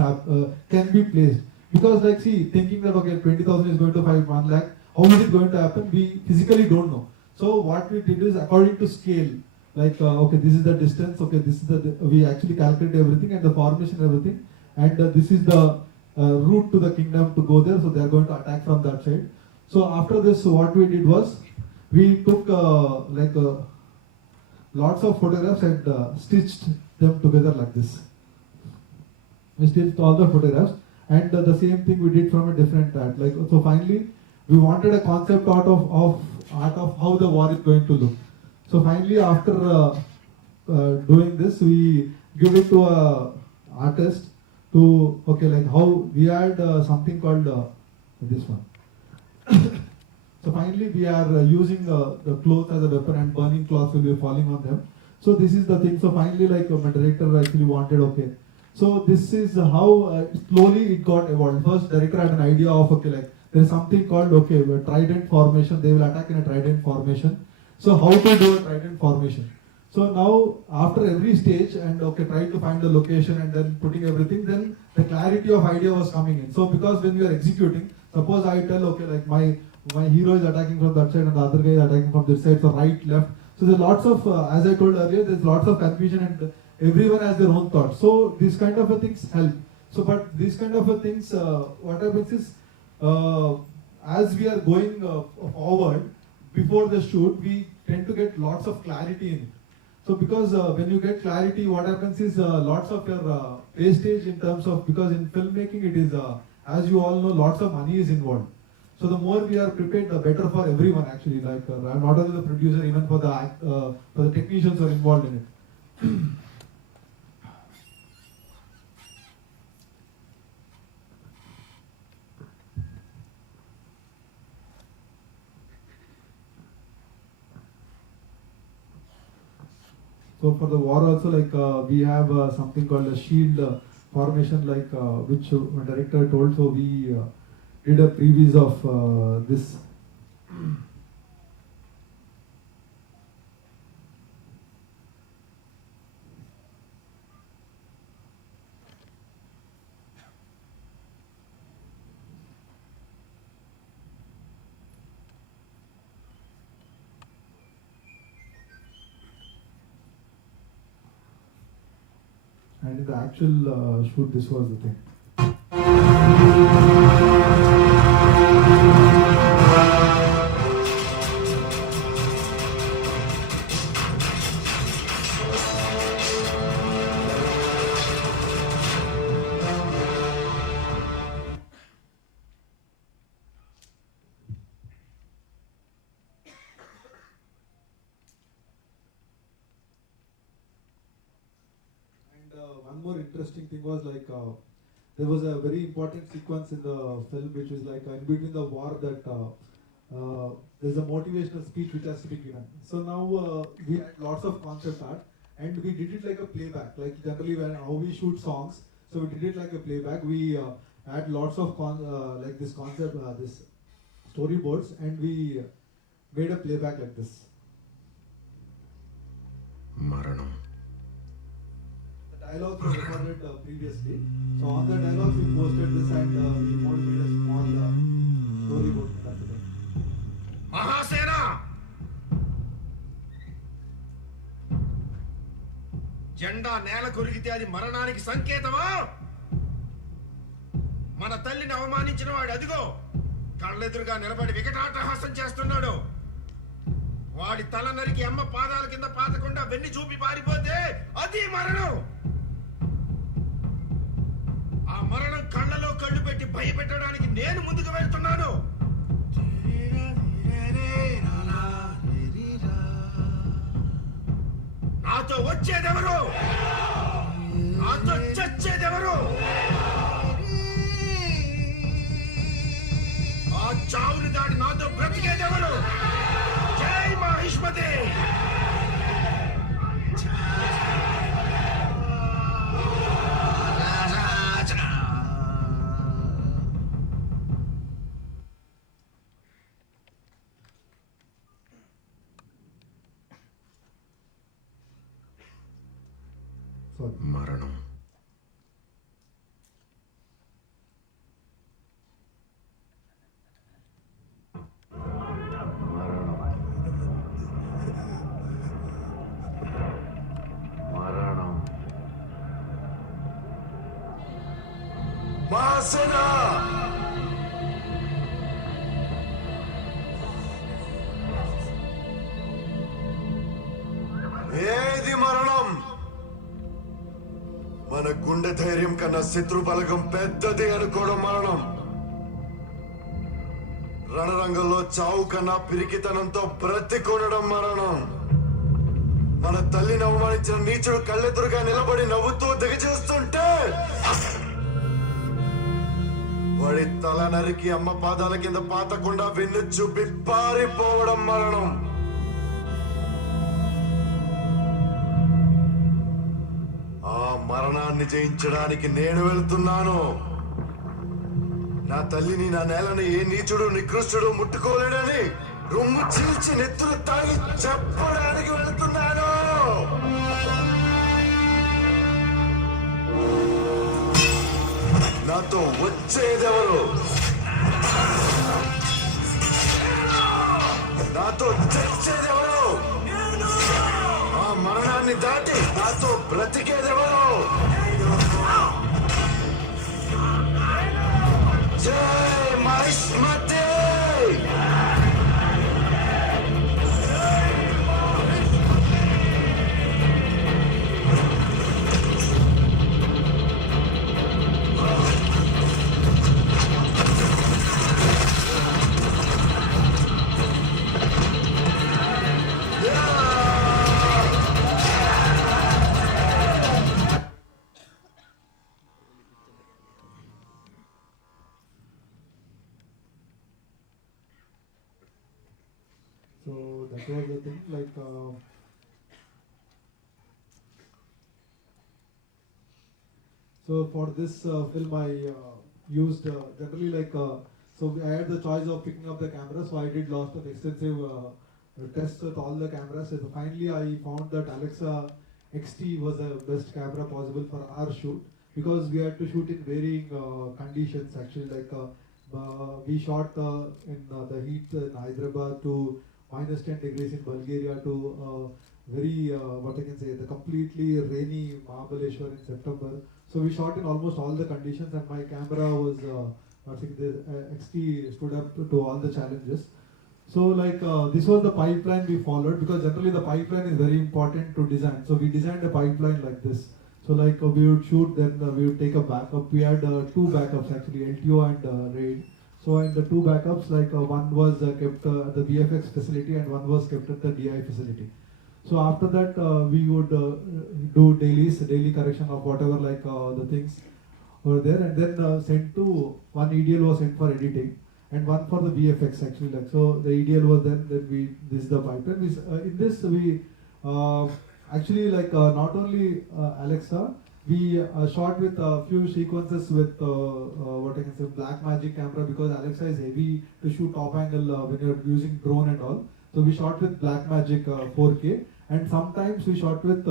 can be placed. Because like see, thinking that okay, 20,000 is going to fight 1 lakh, how is it going to happen? We physically don't know. So what we did is according to scale, like okay, this is the distance, okay, this is we actually calculated everything and the formation and everything, and this is the route to the kingdom to go there. So they are going to attack from that side. So after this, what we did was we took lots of photographs and stitched them together like this. We stitched all the photographs, and the same thing we did from a different art. Like so, finally, we wanted a concept art of how the war is going to look. So finally, after doing this, we give it to a artist to like how we had something called this one. So finally, we are using the cloth as a weapon, and burning cloth will be falling on them. So this is the thing. So finally, like my director actually wanted, okay. So this is how slowly it got evolved. First, director had an idea of okay, like there is something called okay, trident formation. They will attack in a trident formation. So how to do a trident formation? So now after every stage and okay, trying to find the location and then putting everything, then the clarity of idea was coming in. So because when we are executing, suppose I tell okay, like my hero is attacking from that side and the other guy is attacking from this side, so right, left. So there's lots of, as I told earlier, there's lots of confusion and everyone has their own thoughts. So these kind of things help. So but these kind of things, what happens is, as we are going forward, before the shoot, we tend to get lots of clarity in it. So because when you get clarity, what happens is lots of your wastage in terms of, because in filmmaking it is, as you all know, lots of money is involved. So the more we are prepared, the better for everyone actually. Like not only the producer, even for the technicians who are involved in it. So for the war also, like we have something called a shield formation, like which my director told. So we did a previs of this. And in the actual shoot, this was the thing. One more interesting thing was like there was a very important sequence in the film which was like in between the war that there's a motivational speech which has to be given. So now we had lots of concept art and we did it like a playback. Like generally when how we shoot songs, so we did it like a playback. We had lots of like this concept, this storyboards, and we made a playback like this. మరణం dialogues were recorded previously. So on the dialogues we posted this and we made a small storyboard for that. Mahasena జెండా నేల కొరిగితే అది మరణానికి సంకేతమా? మన తల్లిని అవమానించిన వాడు అదిగో కళ్ళెదురుగా నిలబడి వికటాటహాసం చేస్తున్నాడు. వాడి తల నరికి అమ్మ పాదాల కింద పాతకుండా వెన్ను చూపి పారిపోతే అది మరణం. ఆ మరణం కళ్ళలో కళ్ళు పెట్టి భయపెట్టడానికి నేను ముందుకు వెళ్తున్నాను. నాతో వచ్చేదెవరు? నాతో చచ్చేదెవరు? ఆ చావుని దాడి నాతో బ్రతికేదెవరు? జై మహిష్మతి. మరణం వాసన ఏది మరణం? మన గుండె ధైర్యం కన్నా శత్రు బలగం పెద్దది అనుకోవడం మరణం. రణరంగంలో చావు కన్నా పిరికితనంతో బ్రతికొనడం మరణం. మన తల్లిని అవమానించిన నీచుడు కళ్ళెదురుగా నిలబడి నవ్వుతూ దిగజేస్తుంటే వాడి తల నరికి అమ్మ పాదాల కింద పాతకుండా వెన్ను చూపి పారిపోవడం మరణం. ఆ మరణాన్ని జయించడానికి నేను వెళ్తున్నాను. నా తల్లిని నా నేలని ఏ నీచుడు నికృష్టుడు ముట్టుకోలేడని రొమ్ము చీల్చి నెత్తులు తాగి చెప్పడానికి వెళ్తున్నాను. నాతో వచ్చేదెవరు? నాతో చచ్చేదెవరు? ఆ మరణాన్ని దాటి నాతో బ్రతికేదెవరు? జై Mahishmati. So that was the thing. So for this film, I used generally so I had the choice of picking up the camera. So I did lots of extensive tests with all the cameras. So finally, I found that Alexa XT was the best camera possible for our shoot because we had to shoot in varying conditions. Actually, we shot in the heat in Hyderabad to -10 degrees in Bulgaria to very what I can say, the completely rainy Mahabaleshwar in September. So we shot in almost all the conditions, and my camera was the XT stood up to all the challenges. So this was the pipeline we followed because generally the pipeline is very important to design. So we designed a pipeline like this. So we would shoot, then we would take a backup. We had two backups actually, LTO and RAID. So in the two backups, one was kept at the VFX facility and one was kept at the DI facility. So after that, we would do daily correction of whatever the things were there, and then sent to one EDL was sent for editing and one for the VFX actually. So the EDL was then this is the pipeline. In this we actually not only Alexa. We shot with a few sequences with what I can say black magic camera because Alexa is heavy to shoot top angle when you're using drone and all. So we shot with black magic 4K and sometimes we shot with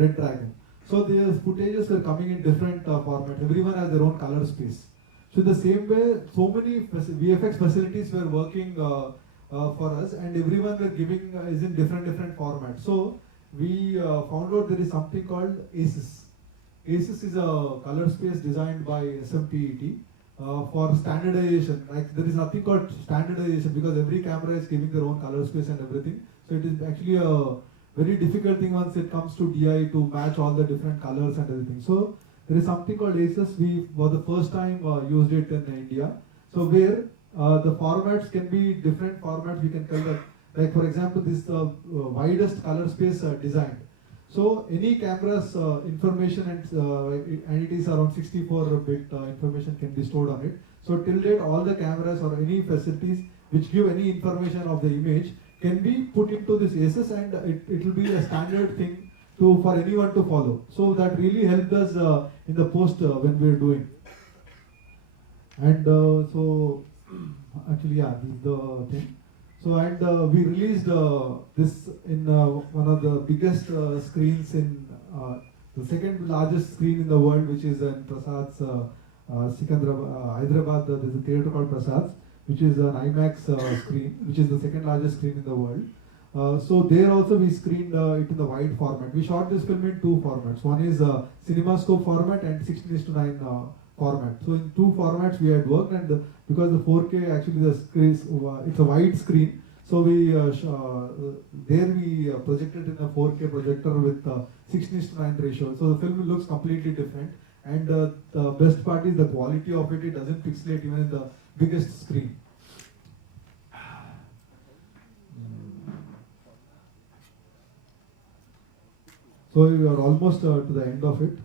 Red Dragon. So the footages were coming in different formats. Everyone has their own color space. So in the same way, so many VFX facilities were working for us, and everyone were giving is in different formats. So we found out there is something called ACES. ACES is a color space designed by SMPET for standardization. Like there is nothing called standardization because every camera is giving their own color space and everything. So it is actually a very difficult thing once it comes to DI to match all the different colors and everything. So there is something called ACES. We for the first time used it in India. So where the formats can be different formats. We can tell that, like for example, this is the widest color space designed. So any camera's information and it is around 64-bit information can be stored on it. So till date, all the cameras or any facilities which give any information of the image can be put into this ACES, and it will be a standard thing for anyone to follow. So that really helped us in the post when we were doing. And so actually, yeah, this is the thing. So and we released this in one of the biggest screens in the second largest screen in the world, which is in Prasad's Hyderabad. There's a theatre called Prasad's, which is an IMAX screen, which is the second largest screen in the world. So there also we screened it in the wide format. We shot this film in two formats. One is CinemaScope format and 16:9 format. So in two formats we had worked, and because the 4K actually the screen it's a wide screen, so we there we projected in a 4K projector with 16:9 ratio. So the film looks completely different, and the best part is the quality of it. It doesn't pixelate even in the biggest screen. So we are almost to the end of it.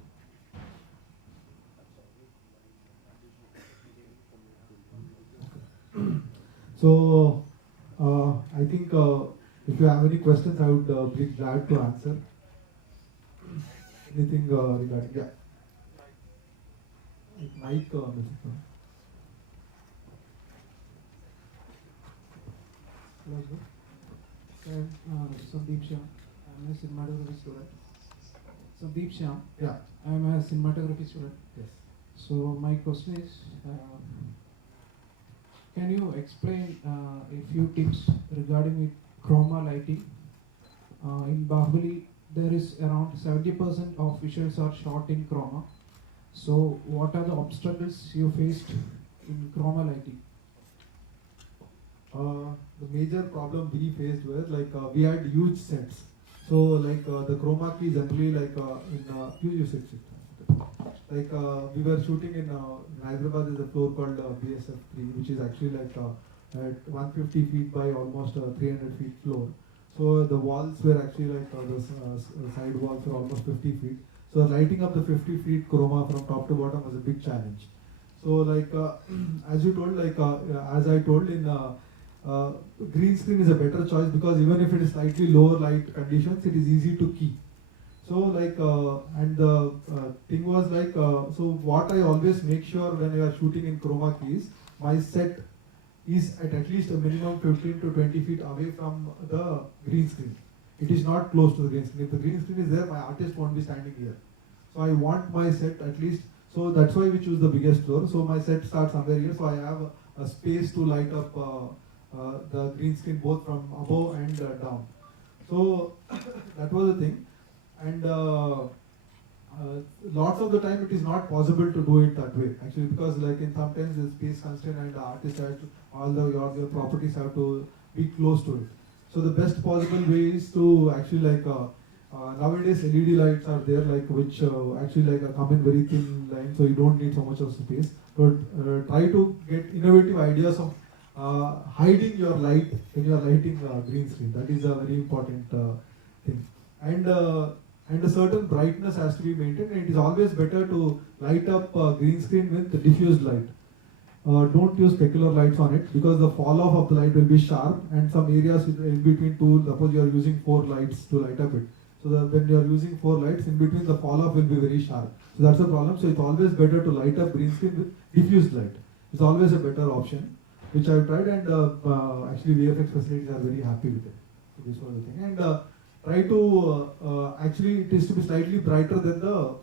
So I think if you have any questions, I would be glad to answer. Anything regarding, yeah. Mic Sandeep Shah. I'm a cinematography student. Sandeep Shah. Yeah. I'm a cinematography student. Yes. So my question is, can you explain a few tips regarding with chroma lighting? In Bahubali, there is around 70% of visuals are shot in chroma. So what are the obstacles you faced in chroma lighting? The major problem we faced was like we had huge sets. So like the chroma key generally like you said like we were shooting in Hyderabad. There's a floor called BSF3, which is actually like at 150 feet by almost 300 feet floor. So the walls were actually like the side walls were almost 50 feet. So lighting up the 50 feet chroma from top to bottom was a big challenge. So like as you told, like as I told in green screen is a better choice because even if it is slightly lower light conditions, it is easy to key. So like and the thing was like so what I always make sure when I are shooting in chroma keys, my set is at least a minimum 15 to 20 feet away from the green screen. It is not close to the green screen. If the green screen is there, my artist won't be standing here. So I want my set at least, so that's why we choose the biggest floor. So my set starts somewhere here, so I have a space to light up the green screen both from above and down. So that was the thing. And lots of the time it is not possible to do it that way actually, because like in sometimes the space constraint and the artist has to, all your properties have to be close to it. So the best possible way is to actually like nowadays LED lights are there, like which actually like come in very thin line, so you don't need so much of space. But try to get innovative ideas of hiding your light when you are lighting green screen. That is a very important thing. And a certain brightness has to be maintained. And it is always better to light up green screen with diffused light. Don't use specular lights on it because the fall off of the light will be sharp, and some areas in between two, suppose you are using 4 lights to light up it. So when you are using 4 lights, in between the fall off will be very sharp. So that's the problem. So it's always better to light up green screen with diffused light. It's always a better option, which I've tried, and actually VFX facilities are very happy with it. So this was the thing. And try to actually it is to be slightly brighter than the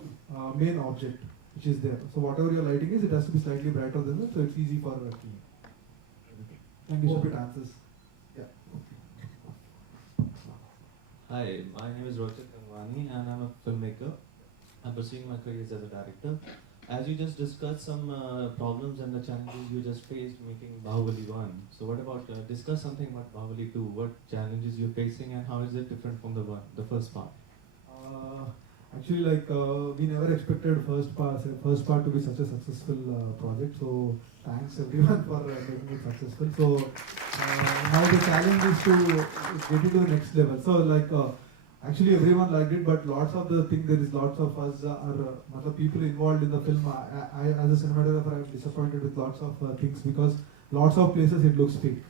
main object which is there. So whatever your lighting is, it has to be slightly brighter than that, so it's easy for keying. Thank you. Hope it answers. Yeah. Hi, my name is Rohit Kangwani and I'm a filmmaker. I'm pursuing my career as a director. As you just discussed some problems and the challenges you just faced making Bahubali 1. So what about, discuss something about Bahubali 2. What challenges you're facing and how is it different from the first part? Actually, we never expected first part to be such a successful project. So thanks everyone for making it successful. So now the challenge is to get it to the next level. So actually everyone liked it, but lots of the thing, there is lots of us are people involved in the film. I as a cinematographer, I'm disappointed with lots of things because lots of places it looks fake.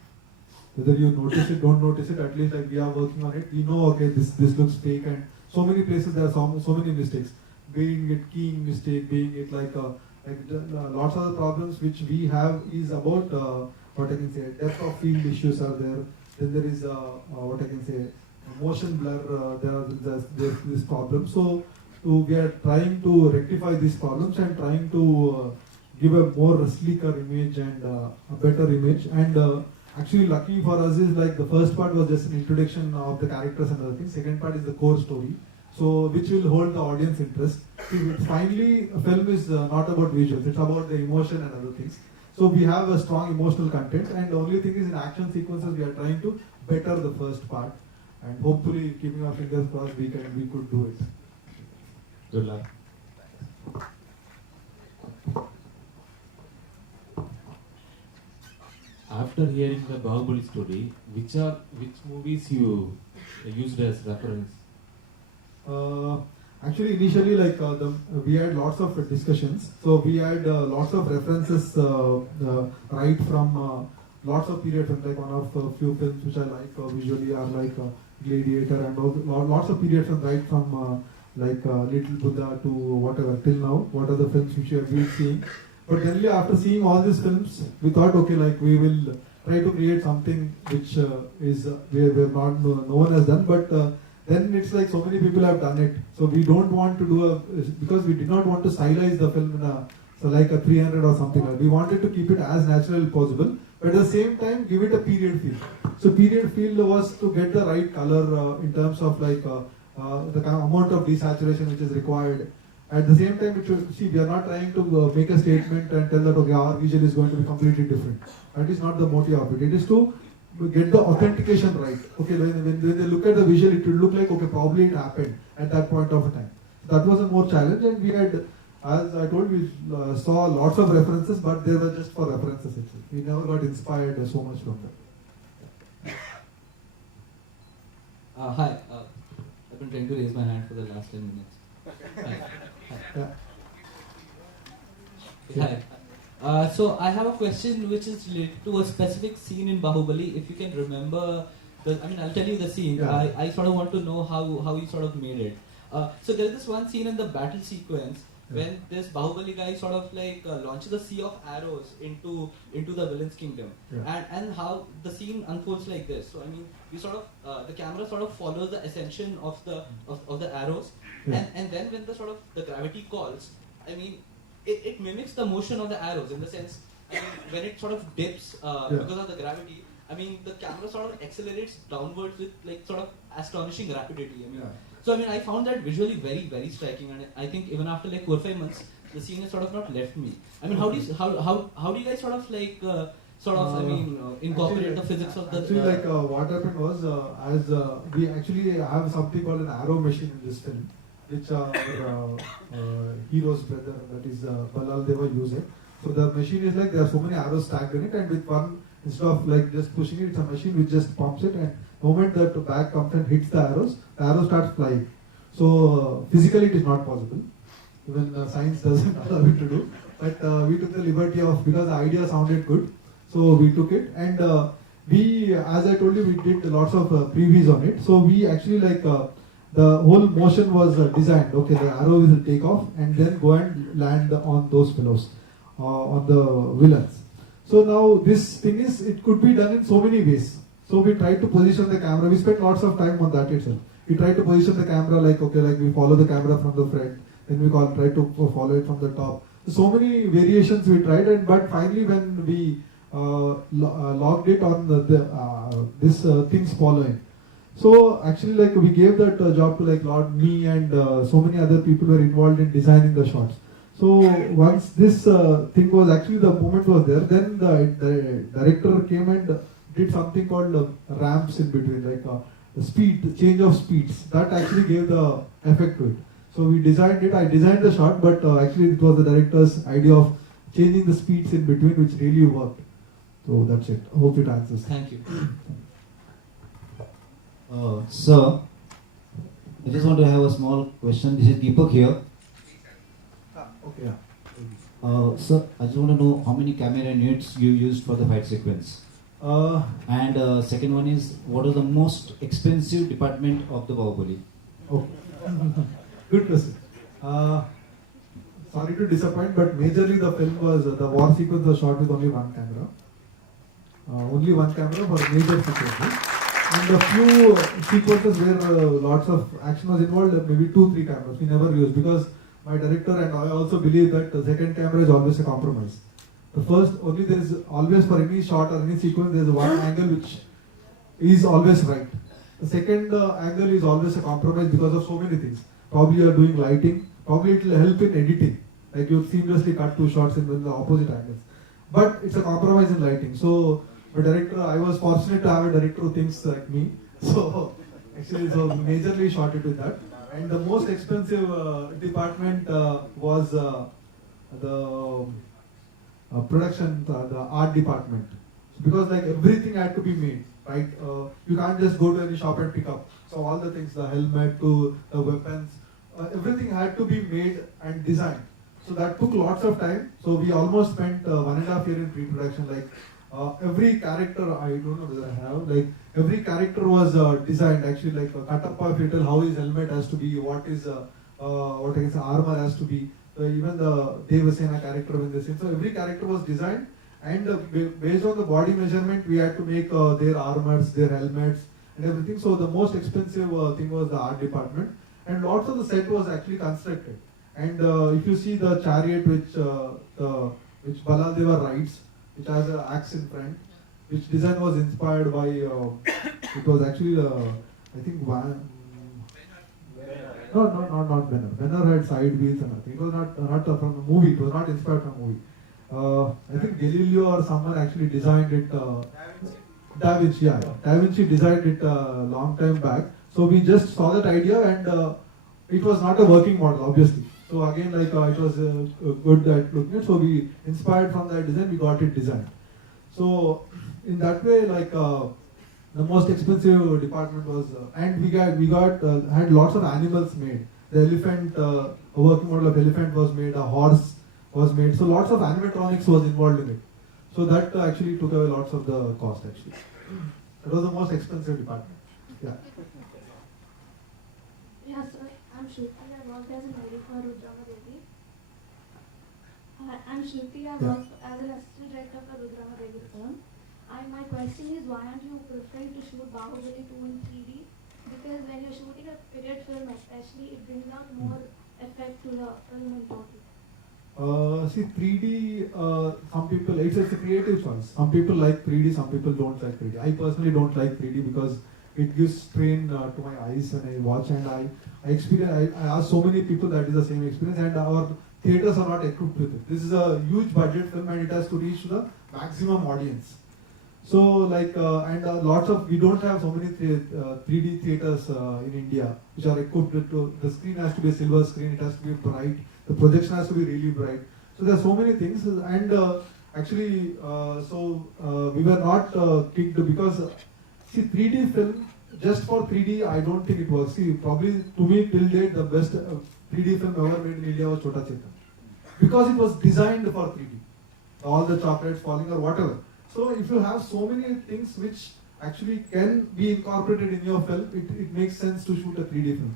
Whether you notice it, don't notice it, at least we are working on it. We know, okay, this looks fake, and so many places there are so many mistakes. Being it keying mistake, being it lots of the problems which we have is about what I can say, depth of field issues are there. Then there is what I can say, motion blur. There's this problem. So we are trying to rectify these problems and trying to give a more sleeker image and a better image. And actually, lucky for us is the first part was just an introduction of the characters and other things. Second part is the core story, so which will hold the audience interest. Finally, a film is not about visuals; it's about the emotion and other things. So we have a strong emotional content, and the only thing is in action sequences we are trying to better the first part, and hopefully, keeping our fingers crossed, we could do it. Good luck. After hearing the Bahubali story, which movies you used as reference? Actually, initially, we had lots of discussions. So we had lots of references right from lots of period films. Like one of few films which I like visually are Gladiator, and lots of period films right from Little Buddha to whatever till now. What are the films which you have been seeing? But generally, after seeing all these films, we thought, okay, we will try to create something which is we have not no one has done. But then it's so many people have done it. So we don't want to do because we did not want to stylize the film in a 300 or something. We wanted to keep it as natural as possible, but at the same time give it a period feel. So period feel was to get the right color in terms of the kind of amount of desaturation which is required. At the same time, we are not trying to make a statement and tell that, okay, our visual is going to be completely different. That is not the motive of it. It is to get the authentication right. Okay, when they look at the visual, it will look like, okay, probably it happened at that point of time. That was a more challenge, and we had, as I told you, we saw lots of references, but they were just for references itself. We never got inspired so much from them. Hi, I've been trying to raise my hand for the last 10 minutes. Hi. So I have a question which is related to a specific scene in Bahubali. If you can remember, I'll tell you the scene. Yeah. I sort of want to know how you sort of made it. So there is this one scene in the battle sequence when this Bahubali guy sort of launches a sea of arrows into the villain's kingdom, and how the scene unfolds like this. So you sort of the camera sort of follows the ascension of the arrows, and then when the gravity calls, it mimics the motion of the arrows in the sense, when it sort of dips because of the gravity. The camera sort of accelerates downwards with sort of astonishing rapidity. So I found that visually very, very striking, and I think even after 4 or 5 months, the scene has sort of not left me. How do you guys sort of incorporate the physics of the? Actually, what happened was, we actually have something called an arrow machine in this film, which our hero's brother, that is Balal Deva, use it. So the machine is there are so many arrows stacked in it, and with one, instead of just pushing it, it's a machine which just pumps it, and the moment that the bag comes and hits the arrow starts flying. So physically it is not possible. Even science doesn't allow it to do. But we took the liberty of, because the idea sounded good, so we took it, and we, as I told you, we did lots of previews on it. So we actually the whole motion was designed. Okay, the arrow will take off and then go and land on those fellows, on the villains. So now this thing is, it could be done in so many ways. So we tried to position the camera. We spent lots of time on that itself. we try to position the camera like, okay, like we follow the camera from the front, then we try to follow it from the top. So many variations we tried, and but finally when we logged it on this things following. So actually, like we gave that job to like Lord, me, and so many other people were involved in designing the shots. So once this thing was actually the moment was there, then the director came and did something called ramps in between, like the speed, change of speeds. That actually gave the effect to it. So we designed it. I designed the shot, but actually it was the director's idea of changing the speeds in between, which really worked. So that's it. Hope it answers. Thank you. Sir, I just want to have a small question. This is Deepak here. Okay. Yeah. Sir, I just want to know how many camera units you used for the fight sequence. And second one is, what is the most expensive department of the Bahubali? Okay. Good question. Sorry to disappoint, but majorly the film was, the war sequence was shot with only one camera. Only one camera for major sequences. And a few sequences where lots of action was involved, maybe 2-3 cameras. We never used, because my director and I also believe that the second camera is always a compromise. The first, only there is always, for any shot or any sequence, there is one angle which is always right. The second angle is always a compromise because of so many things. Probably you are doing lighting, probably it will help in editing. Like you seamlessly cut 2 shots in the opposite angles. But it's a compromise in lighting. So a director, I was fortunate to have a director who thinks like me. So actually, so majorly shot it with that. And the most expensive department was the production, the art department. Because like everything had to be made, right? You can't just go to any shop and pick up. So all the things, the helmet to the weapons, everything had to be made and designed. So that took lots of time. So we almost spent 1.5 years in pre-production. Like every character, I don't know whether I have, like every character was designed actually, like Katappa Fatal, how his helmet has to be, what his armor has to be. Even the Devasena character when they sing. So every character was designed, and based on the body measurement, we had to make their armors, their helmets, and everything. So the most expensive thing was the art department, and lots of the set was actually constructed. And if you see the chariot which Baladeva rides, which has an axe in front, which design was inspired by, it was actually, I think, not Banner. Banner had side wheels and nothing. It was not from the movie. It was not inspired from the movie. I think Galileo or someone actually designed it. Da Vinci, yeah. Da Vinci designed it a long time back. So we just saw that idea, and it was not a working model, obviously. So again, like it was good at looking at. So we inspired from that design. We got it designed. So in that way, like. The most expensive department was, and we had lots of animals made. The elephant, a working model of elephant was made, a horse was made. So lots of animatronics was involved in it. So that actually took away lots of the cost actually. That was the most expensive department. Yeah. Yeah, so I'm Shruti. I worked as a lady for Rudrama Devi. I'm Shruti. I worked as an assistant director for Rudrama Devi film. And my question is, why aren't you preferring to shoot Bahubali 2 in 3D? Because when you're shooting a period film especially, it brings out more effect to the film in total. See, 3D, some people, it's a creative choice. Some people like 3D, some people don't like 3D. I personally don't like 3D because it gives strain to my eyes when I watch, and I ask so many people that is the same experience, and our theaters are not equipped with it. This is a huge budget film and it has to reach the maximum audience. So like, we don't have so many 3D theaters in India which are equipped to, the screen has to be a silver screen, it has to be bright, the projection has to be really bright. So there are so many things, and actually, we were not kicked because, see, 3D film, just for 3D, I don't think it works. See, probably to me till date, the best 3D film ever made in India was Chota Chetan. Because it was designed for 3D. All the chocolates falling or whatever. So if you have so many things which actually can be incorporated in your film, it makes sense to shoot a 3D film.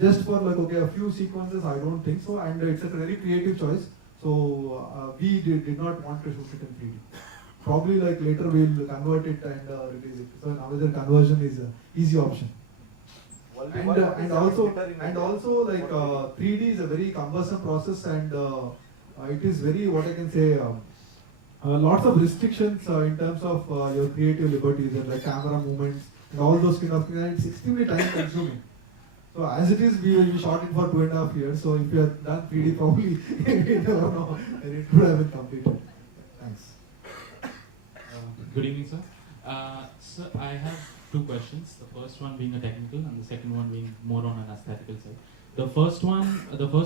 Just for like, okay, a few sequences, I don't think so, and it's a very creative choice. So we did not want to shoot it in 3D. Probably like later we'll convert it and release it. So now the conversion is an easy option. and also like 3D is a very cumbersome process, and it is very, what I can say, lots of restrictions in terms of your creative liberties and like camera movements and all those kind of things, and it's extremely time consuming. So as it is, we shot it for 2.5 years. So if you have done 3D, probably you never know, and it would have been completed. Thanks. Good evening, sir. Sir, I have two questions. The first one being a technical, and the second one being more on an aesthetical side. The first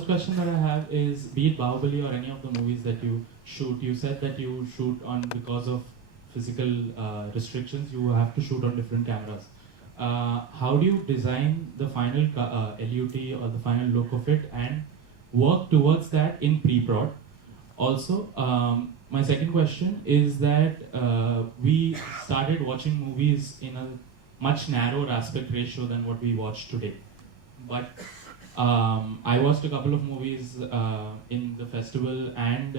question that I have is, be it Bahubali or any of the movies that you shoot, you said that you shoot on, because of physical restrictions, you have to shoot on different cameras. How do you design the final LUT or the final look of it and work towards that in pre-prod? Also, my second question is that we started watching movies in a much narrower aspect ratio than what we watch today. But I watched a couple of movies in the festival, and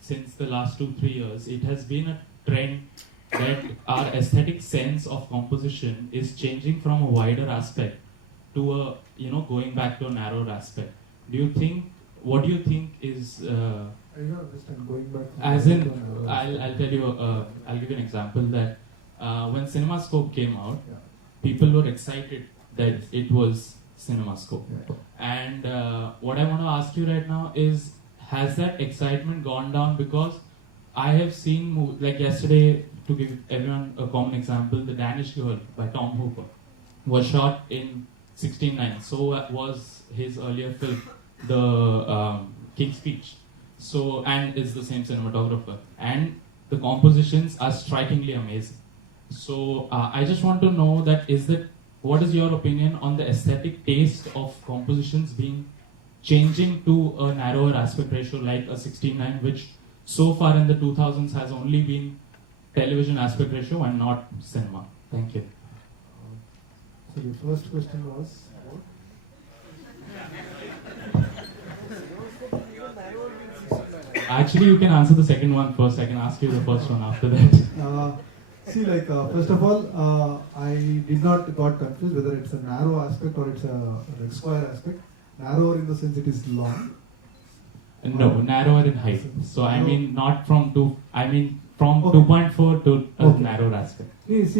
since the last 2-3 years, it has been a trend that our aesthetic sense of composition is changing from a wider aspect to a, going back to a narrower aspect. What do you think is I don't understand going back. as in, I'll tell you, I'll give you an example that when CinemaScope came out, people were excited that it was CinemaScope. And what I want to ask you right now is, has that excitement gone down? Because I have seen, like yesterday, to give everyone a common example, The Danish Girl by Tom Hooper was shot in 16:9. So was his earlier film, The King's Speech. So, and is the same cinematographer. And the compositions are strikingly amazing. So I just want to know what is your opinion on the aesthetic taste of compositions changing to a narrower aspect ratio like a 16:9, which so far in the 2000s has only been television aspect ratio and not cinema. Thank you. So the first question was what? Actually, you can answer the second one first. I can ask you the first one after that. See, first of all, I did not got confused whether it's a narrow aspect or it's a square aspect. Narrower in the sense it is long. No, narrower in height. So I mean not from 2. I mean from 2.4 to a narrower aspect. See, it's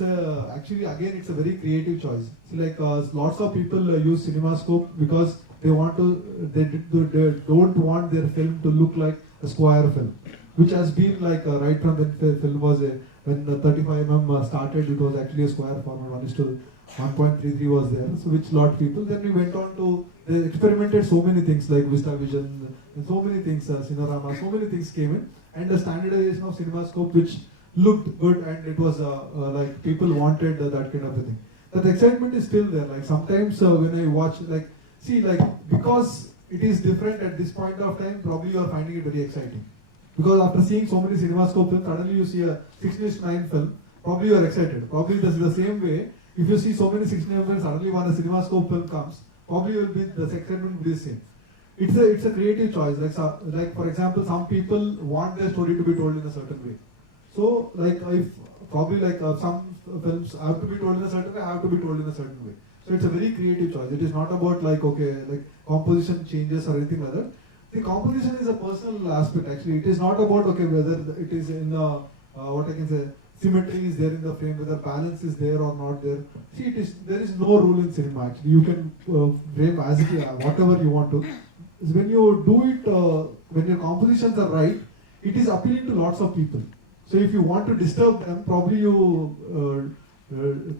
a actually again it's a very creative choice. See, lots of people use CinemaScope because they don't want their film to look like a square film, which has been right from when the film was when the 35mm started, it was actually a square format. 1.33 was there, so which lot of people. Then we went on to, they experimented so many things like VistaVision and so many things, Cinerama, so many things came in, and the standardization of CinemaScope, which looked good, and it was people wanted that kind of a thing. That excitement is still there. Sometimes when I watch, because it is different at this point of time, probably you are finding it very exciting. Because after seeing so many CinemaScope films, suddenly you see a 16:9 film, probably you are excited. Probably this is the same way. If you see so many 16:9 films, suddenly when a CinemaScope film comes, probably the excitement will be the same. It's a creative choice. Like for example, some people want their story to be told in a certain way. So some films have to be told in a certain way, have to be told in a certain way. So it's a very creative choice. It is not about composition changes or anything like that. The composition is a personal aspect actually. It is not about whether it is in what I can say, symmetry is there in the frame, whether balance is there or not there. See, there is no rule in cinema actually. You can frame as it is, whatever you want to. When you do it, when your compositions are right, it is appealing to lots of people. So if you want to disturb them, probably you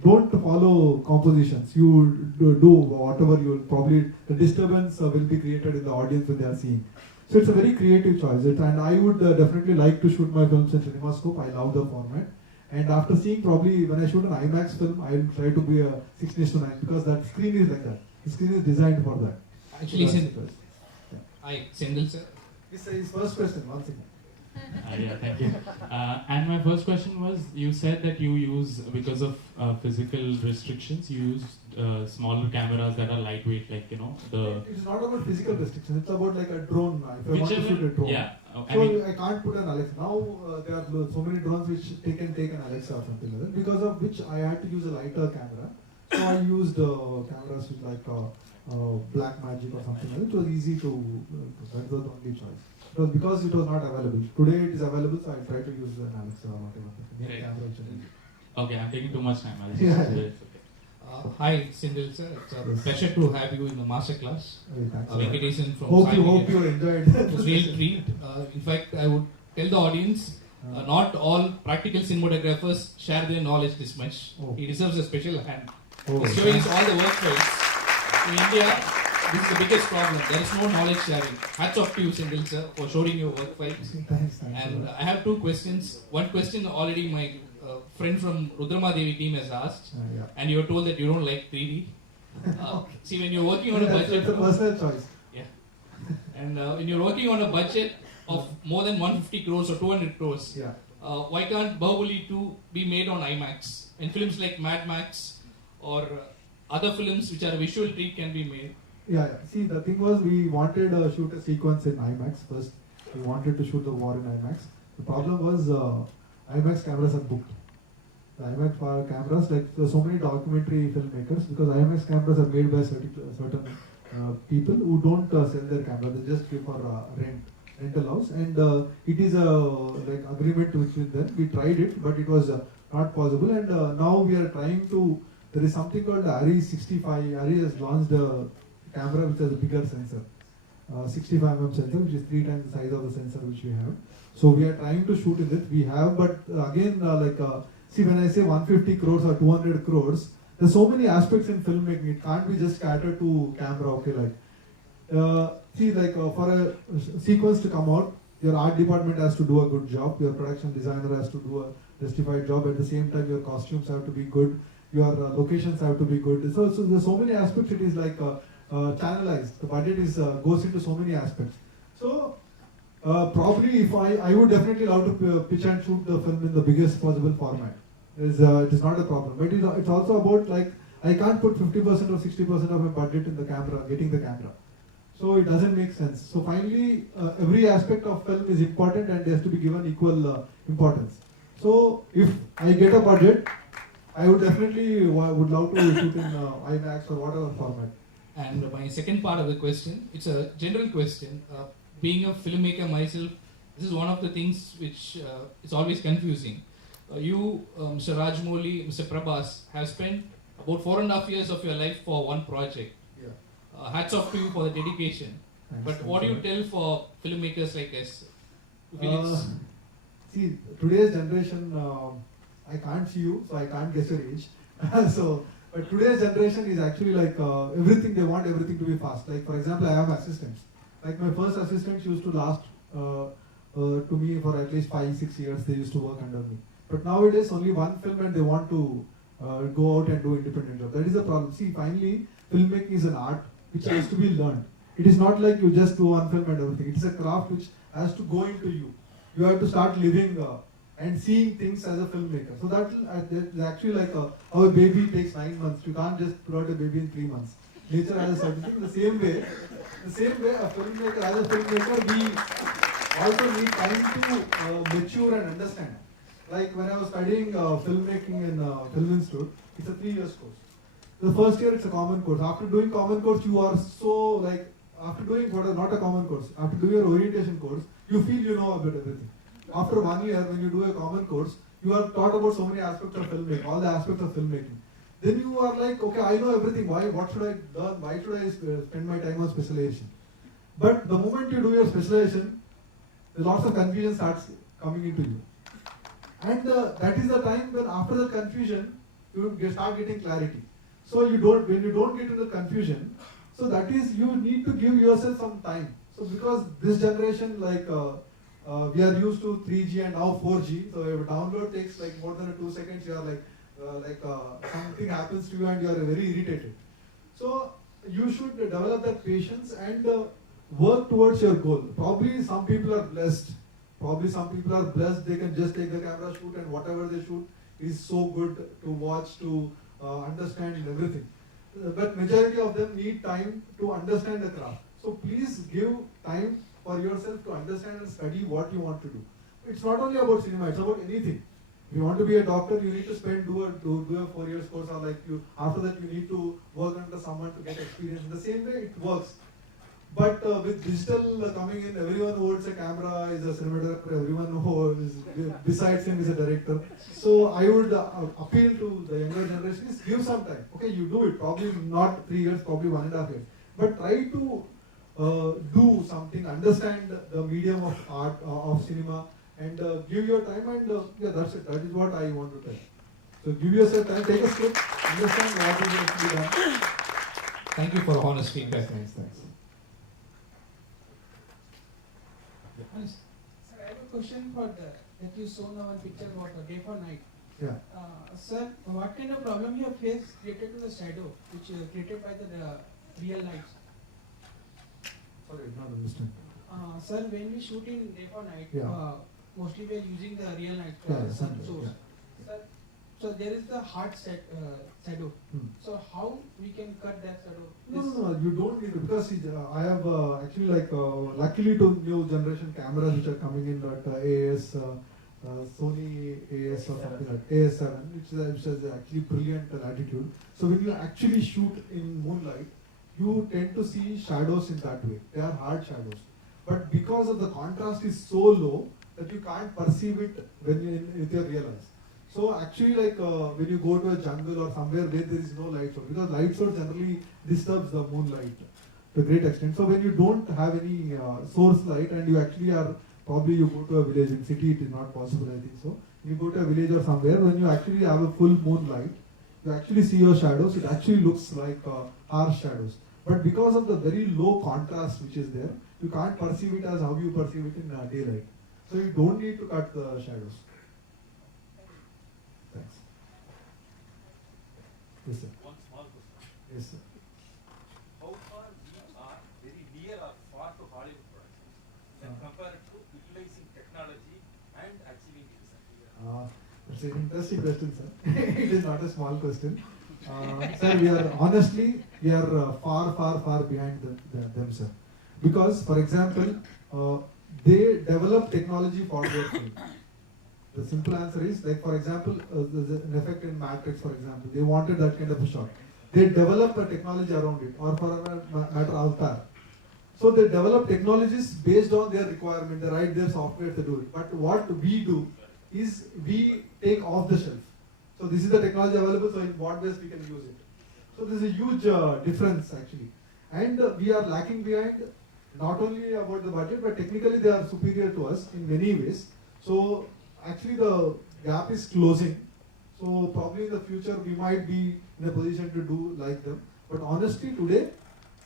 don't follow compositions. You do whatever you probably, the disturbance will be created in the audience when they are seeing. So it's a very creative choice. And I would definitely like to shoot my films in CinemaScope. I love the format. And after seeing, probably when I shoot an IMAX film, I will try to be a 16:9 because that screen is like that. The screen is designed for that. Actually, Senthil. Hi, Senthil sir. His first question, one second. Yeah, thank you. And my first question was, you said that you use, because of physical restrictions, you use smaller cameras that are lightweight, It's not about physical restrictions, it's about a drone. If I want to shoot a drone. Yeah. I can't put an Alexa. Now there are so many drones which can take an Alexa or something like that, because of which I had to use a lighter camera. So I used cameras with like Black Magic or something like that. It was easy to, that was the only choice. It was because it was not available. Today it is available, so I try to use an Alexa or whatever. Right. Camera which I use. Okay, I'm taking too much time. I'll just Yeah. do it. Hi, Senthil sir. It's a pleasure to have you in the Masterclass. Thanks. Venkatesan from Hope Sai you Media. enjoyed. It was real treat. In fact, I would tell the audience, not all practical cinematographers share their knowledge this much. Oh. He deserves a special hand. Oh. He's showing us all the work files. In India, this is the biggest problem. There is no knowledge sharing. Hats off to you, Senthil sir, for showing your work files. Thanks. And I have two questions. One question already my friend from Rudrama Devi team has asked, Yeah. and you were told that you don't like 3D. See, when you're working on a budget, It's a personal choice. yeah, and when you're working on a budget of more than 150 crores or 200 crores, Yeah. why can't Bahubali 2 be made on IMAX? And films like Mad Max or other films which are a visual treat can be made. Yeah. See, the thing was, we wanted to shoot a sequence in IMAX first. We wanted to shoot the war in IMAX. The problem was IMAX cameras are booked. The IMAX cameras, like there are so many documentary filmmakers, because IMAX cameras are made by certain people who don't sell their camera. They just give for rental house, and it is a like agreement between them. We tried it, but it was not possible, and now we are trying to. There is something called the ARRI 65. ARRI has launched a camera which has a bigger sensor, 65mm sensor, which is 3 times the size of the sensor which we have. So we are trying to shoot in it. We have, but again, see, when I say 150 crores or 200 crores, there's so many aspects in filmmaking. It can't be just catered to camera. Okay, for a sequence to come out, your art department has to do a good job. Your production designer has to do a justified job. At the same time, your costumes have to be good. Your locations have to be good. So there's so many aspects. It is channelized. The budget is goes into so many aspects. So probably, if I would definitely love to pitch and shoot the film in the biggest possible format. It is not a problem, but it's also about I can't put 50% or 60% of my budget in the camera, getting the camera. So it doesn't make sense. So finally, every aspect of film is important and has to be given equal importance. So if I get a budget, I would definitely would love to shoot in IMAX or whatever format. And my second part of the question, it's a general question. Being a filmmaker myself, this is one of the things which is always confusing. You, Mr. Rajmouli, Mr. Prabhas, have spent about 4.5 years of your life for one project. Yeah. Hats off to you for the dedication. Thanks, but what do you tell for filmmakers like us? See, today's generation, I can't see you, so I can't guess your age. But today's generation is actually everything, they want everything to be fast. Like, for example, I have assistants. Like, my first assistants used to last to me for at least 5-6 years. They used to work under me. But nowadays, only one film and they want to go out and do independent job. That is the problem. See, finally, filmmaking is an art which has to be learned. It is not like you just do one film and everything. It is a craft which has to go into you. You have to start living and seeing things as a filmmaker. So that is actually like how a baby takes 9 months. You can't just put out a baby in 3 months. Nature has a certain thing. The same way, a filmmaker, as a filmmaker, we also need time to mature and understand. Like when I was studying filmmaking in Film Institute, it's a 3 years course. The first year it's a common course. After doing common course, you are so after doing not a common course, after doing your orientation course, you feel you know about everything. After 1 year, when you do a common course, you are taught about so many aspects of filmmaking, all the aspects of filmmaking. Then you are like, okay, I know everything. What should I learn? Why should I spend my time on specialization? But the moment you do your specialization, lots of confusion starts coming into you. And that is the time when after the confusion, you start getting clarity. So when you don't get into the confusion, so that is, you need to give yourself some time. So because this generation, we are used to 3G and now 4G. So if a download takes more than 2 seconds, you are something happens to you and you are very irritated. So you should develop that patience and work towards your goal. Probably some people are blessed. They can just take the camera, shoot, and whatever they shoot is so good to watch, to understand and everything. But majority of them need time to understand the craft. So please give time for yourself to understand and study what you want to do. It's not only about cinema, it's about anything. If you want to be a doctor, you need to do a 4 years course, or like after that you need to work under someone to get experience. In the same way, it works. But with digital coming in, everyone who holds a camera is a cinematographer, everyone who is besides him is a director. So I would appeal to the younger generation is give some time. Okay, you do it, probably not 3 years, probably 1.5 years. But try to do something, understand the medium of art, of cinema, and give your time, and yeah, that's it. That is what I want to tell. So give yourself time, take a script, understand what is going to be done. Thank you for honest feedback. Thanks. Sir, I have a question for that you saw now one picture about day for night. Yeah. Sir, what kind of problem you have faced related to the shadow, which is created by the real lights? Sorry, I did not understand. Sir, when we shoot in day for night, Yeah. mostly we are using the real light sun source. yeah. Sir, so there is the hard shadow. Hmm. So how we can cut that shadow? No, you don't need to, because I have actually luckily to new generation cameras which are coming in at AS, Sony AS or something like AS7, which is actually brilliant latitude. So when you actually shoot in moonlight, you tend to see shadows in that way. They are hard shadows. But because of the contrast is so low that you can't perceive it when you with your real eyes. So actually when you go to a jungle or somewhere where there is no light source, because light source generally disturbs the moonlight to a great extent. So when you don't have any source light and you actually are, probably you go to a village, in city it is not possible, I think so. You go to a village or somewhere, when you actually have a full moonlight, you actually see your shadows, it actually looks like harsh shadows. But because of the very low contrast which is there, you can't perceive it as how you perceive it in daylight. So you don't need to cut the shadows. Thanks. Yes, sir. One small question. Yes, sir. How far we are very near or far to Hollywood productions when compared to utilizing technology and achieving results? It's an interesting question, sir. It is not a small question. Sir, we are far behind them, sir. Because, for example, they develop technology for their film. The simple answer is, like, for example, there's an effect in Matrix, for example. They wanted that kind of a shot. They develop a technology around it, or for a matter, Avatar. So they develop technologies based on their requirement. They write their software to do it. But what we do is we take off the shelf. So this is the technology available, so in what ways we can use it. So there's a huge difference actually. And we are lacking behind, not only about the budget, but technically they are superior to us in many ways. So actually the gap is closing. So probably in the future we might be in a position to do like them. But honestly today,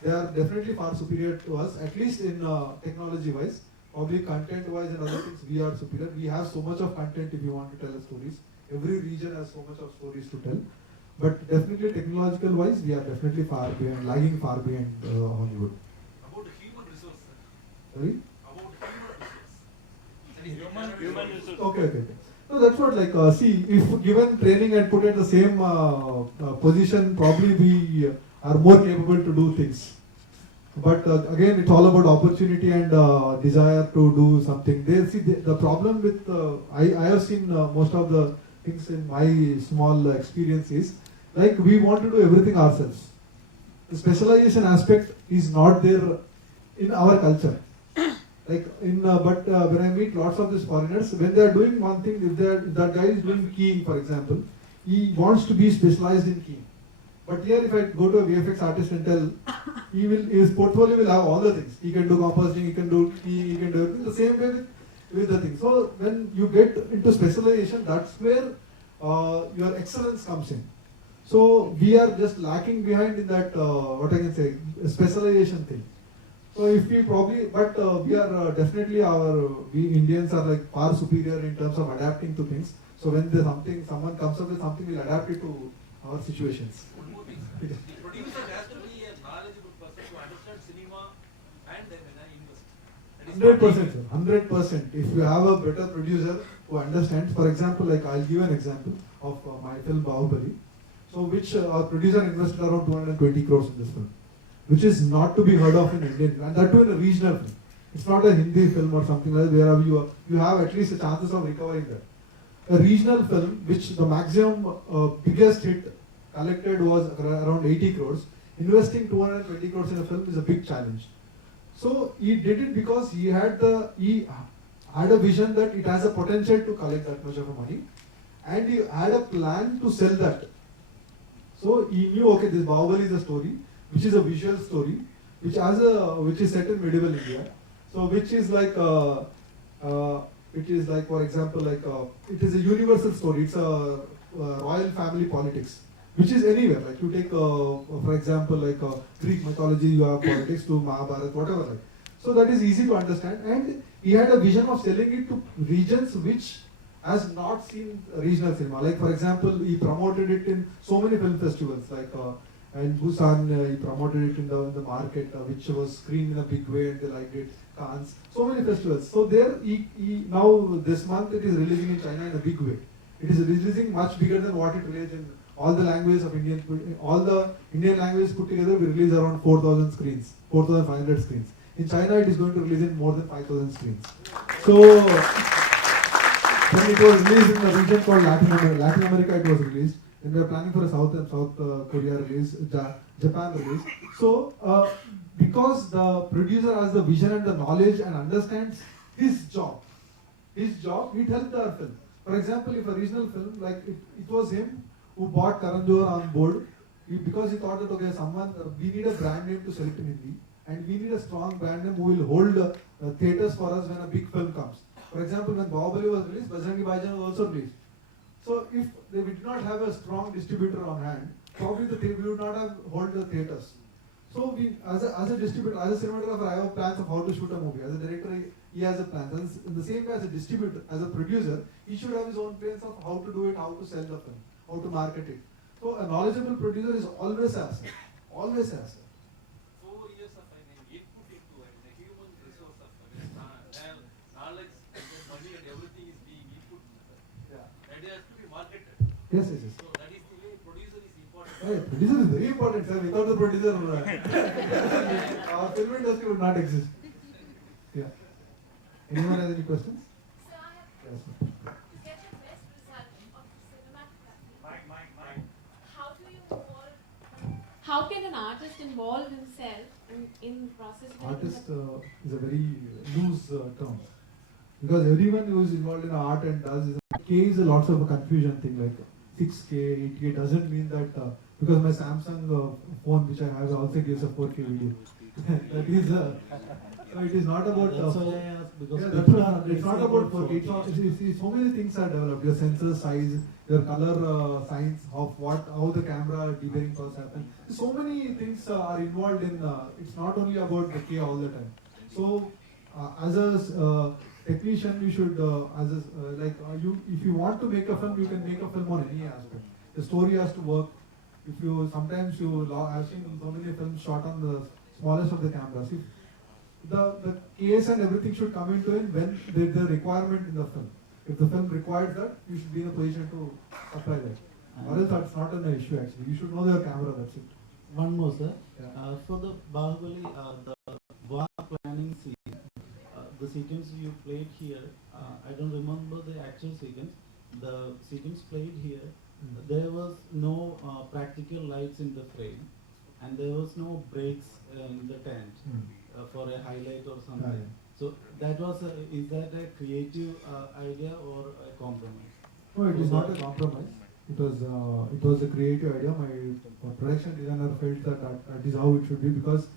they are definitely far superior to us, at least in technology wise. Probably content wise and other things we are superior. We have so much of content if you want to tell us stories. Every region has so much of stories to tell. But definitely technological wise, we are definitely far behind, lagging far behind Hollywood. About human resource, sir. Sorry? About human resource. Okay. So that's what, like, see, if given training and put at the same position, probably we are more capable to do things. But again, it's all about opportunity and desire to do something. The problem with, I have seen most of the things in my small experience is, like, we want to do everything ourselves. The specialization aspect is not there in our culture. Like but when I meet lots of these foreigners, when they are doing one thing, if that guy is doing keying, for example, he wants to be specialized in keying. But here, if I go to a VFX artist and tell, his portfolio will have all the things. He can do compositing, he can do keying, he can do everything. The same way with the thing. So when you get into specialization, that's where your excellence comes in. So we are just lacking behind in that, what I can say, specialization thing. So if we probably, but we are definitely we Indians are like far superior in terms of adapting to things. So when there's someone comes up with something, we'll adapt it to our situations. One more thing, sir. The producer has to be a knowledgeable person to understand cinema and then invest. 100%, sir. 100%. If you have a better producer who understands, for example, like I'll give an example of my film Bahubali. So which our producer invested around 220 crores in this film, which is not to be heard of in Indian, and that too in a regional film. It's not a Hindi film or something like that where you have at least the chances of recovering that. a regional film, which the maximum biggest hit collected was around 80 crores. Investing 220 crores in a film is a big challenge. So he did it because he had a vision that it has a potential to collect that much of money, and he had a plan to sell that. So he knew, okay, this Bahubali is a story, which is a visual story, which is set in medieval India. So which is like it is like, for example, it is a universal story. It's a royal family politics, which is anywhere. Like you take, for example, Greek mythology, you have politics to Mahabharata, whatever. Like. So that is easy to understand. And he had a vision of selling it to regions which has not seen regional cinema. Like for example, he promoted it in so many film festivals. Like in Busan, he promoted it in the market, which was screened in a big way, and they liked it. Cannes, so many festivals. So there, now this month it is releasing in China in a big way. It is releasing much bigger than what it released in all the languages of all the Indian languages put together. We release around 4,000 screens, 4,500 screens. In China, it is going to release in more than 5,000 screens. So when it was released in a region called Latin America, it was released. Then we are planning for a South Korea release, Japan release. So because the producer has the vision and the knowledge and understands his job, it helped our film. For example, if a regional film, like it was him who bought Karan Johar on board, because he thought that, okay, we need a brand name to sell it in Hindi, and we need a strong brand name who will hold theatres for us when a big film comes. For example, when Bahubali was released, Bajrangi Bhaijaan was also released. So if we did not have a strong distributor on hand, probably we would not have hold the theatres. So we, as a distributor, as a cinematographer, I have plans of how to shoot a movie. As a director, he has a plan. In the same way, as a distributor, as a producer, he should have his own plans of how to do it, how to sell the film, how to market it. So a knowledgeable producer is always an asset. Always an asset. 4 years of input into it, the human resource of knowledge, and money, and everything is being input. Yeah. That has to be marketed. Yes. So that is the way producer is important. Hey, producer is very important, sir. Without the producer, our film industry would not exist. Yeah. Anyone has any questions? So I have Yes. to get the best result of cinematography. How can an artist involve himself in the process? Artist is a very loose term, because everyone who is involved in art and does K is a lots of a confusion thing, like 6K, 8K doesn't mean that because my Samsung phone which I have also gives a 4K video. That is so it is not about that's why I asked, because it's not about 4K. So many things are developed. Your sensor size, your color science, how the camera deburring process happens. So many things are involved in. It's not only about the K all the time. So as a technician, you should if you want to make a film, you can make a film on any aspect. The story has to work. If you sometimes I've seen so many films shot on the smallest of the cameras. If the case and everything should come into it when there's the requirement in the film. If the film requires that, you should be in a position to supply that. Or else that's not an issue actually. You should know your camera, that's it. One more, sir. Yeah. For the Bahubali, the war planning scene, the sequence you played here, I don't remember the actual sequence. The sequence played here, there was no practical lights in the frame, and there was no breaks in the tent for a highlight or something. So that was is that a creative idea or a compromise? No, it is not a compromise. It was a creative idea. My production designer felt that is how it should be, because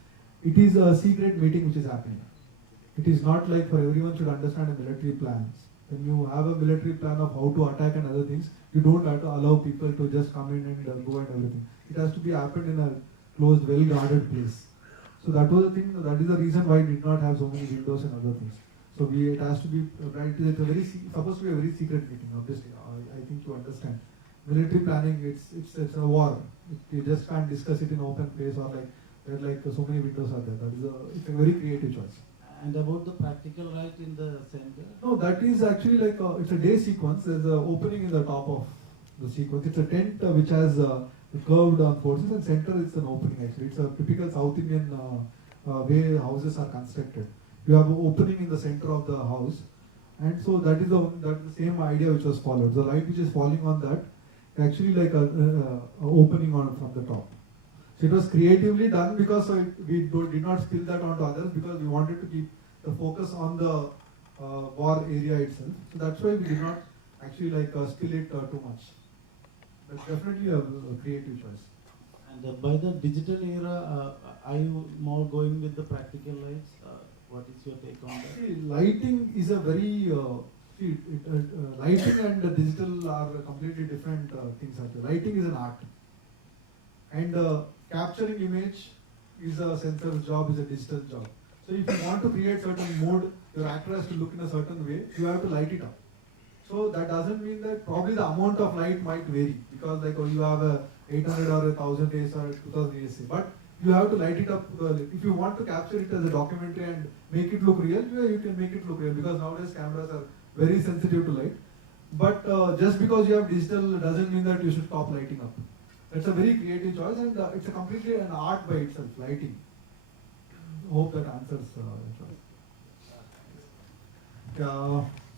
it is a secret meeting which is happening. It is not like for everyone should understand a military plan. When you have a military plan of how to attack and other things, you don't have to allow people to just come in and go and everything. It has to be happened in a closed, well-guarded place. So that was the thing. That is the reason why it did not have so many windows and other things. So it has to be right. It's supposed to be a very secret meeting. Obviously, I think you understand. Military planning, it's a war. You just can't discuss it in open place or like so many windows are there. It's a very creative choice. And about the practical light in the center? No, that is actually it's a day sequence. There's an opening in the top of the sequence. It's a tent which has curved on forces, and center is an opening actually. It's a typical South Indian way houses are constructed. You have an opening in the center of the house, And so that's the same idea which was followed. The light which is falling on that, actually like a opening on from the top. So it was creatively done because did not spill that onto others, because we wanted to keep the focus on the war area itself. So that's why we did not actually spill it too much. That's definitely a creative choice. And by the digital era, are you more going with the practical lights? What is your take on that? See, lighting is a very lighting and digital are completely different things. Lighting is an art, and capturing image is a sensor's job, is a digital job. So if you want to create certain mood, your actor has to look in a certain way, you have to light it up. So that doesn't mean that probably the amount of light might vary, because you have a 800 or 1000 AS or 2000 AS, but you have to light it up. If you want to capture it as a documentary and make it look real, you can make it look real, because nowadays cameras are very sensitive to light. But just because you have digital doesn't mean that you should stop lighting up. That's a very creative choice, and it's a completely an art by itself, lighting. Hope that answers your choice.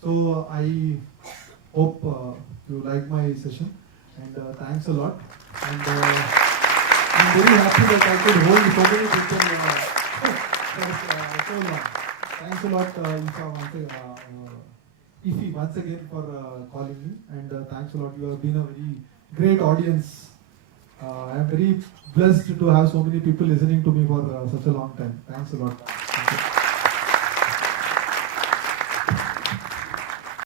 So I hope you like my session, and thanks a lot. And I'm very happy that I could hold so many people so long. Thanks a lot, Ify, once again for calling me, and thanks a lot. You have been a very great audience. I am very blessed to have so many people listening to me for such a long time. Thanks a lot. Thank you.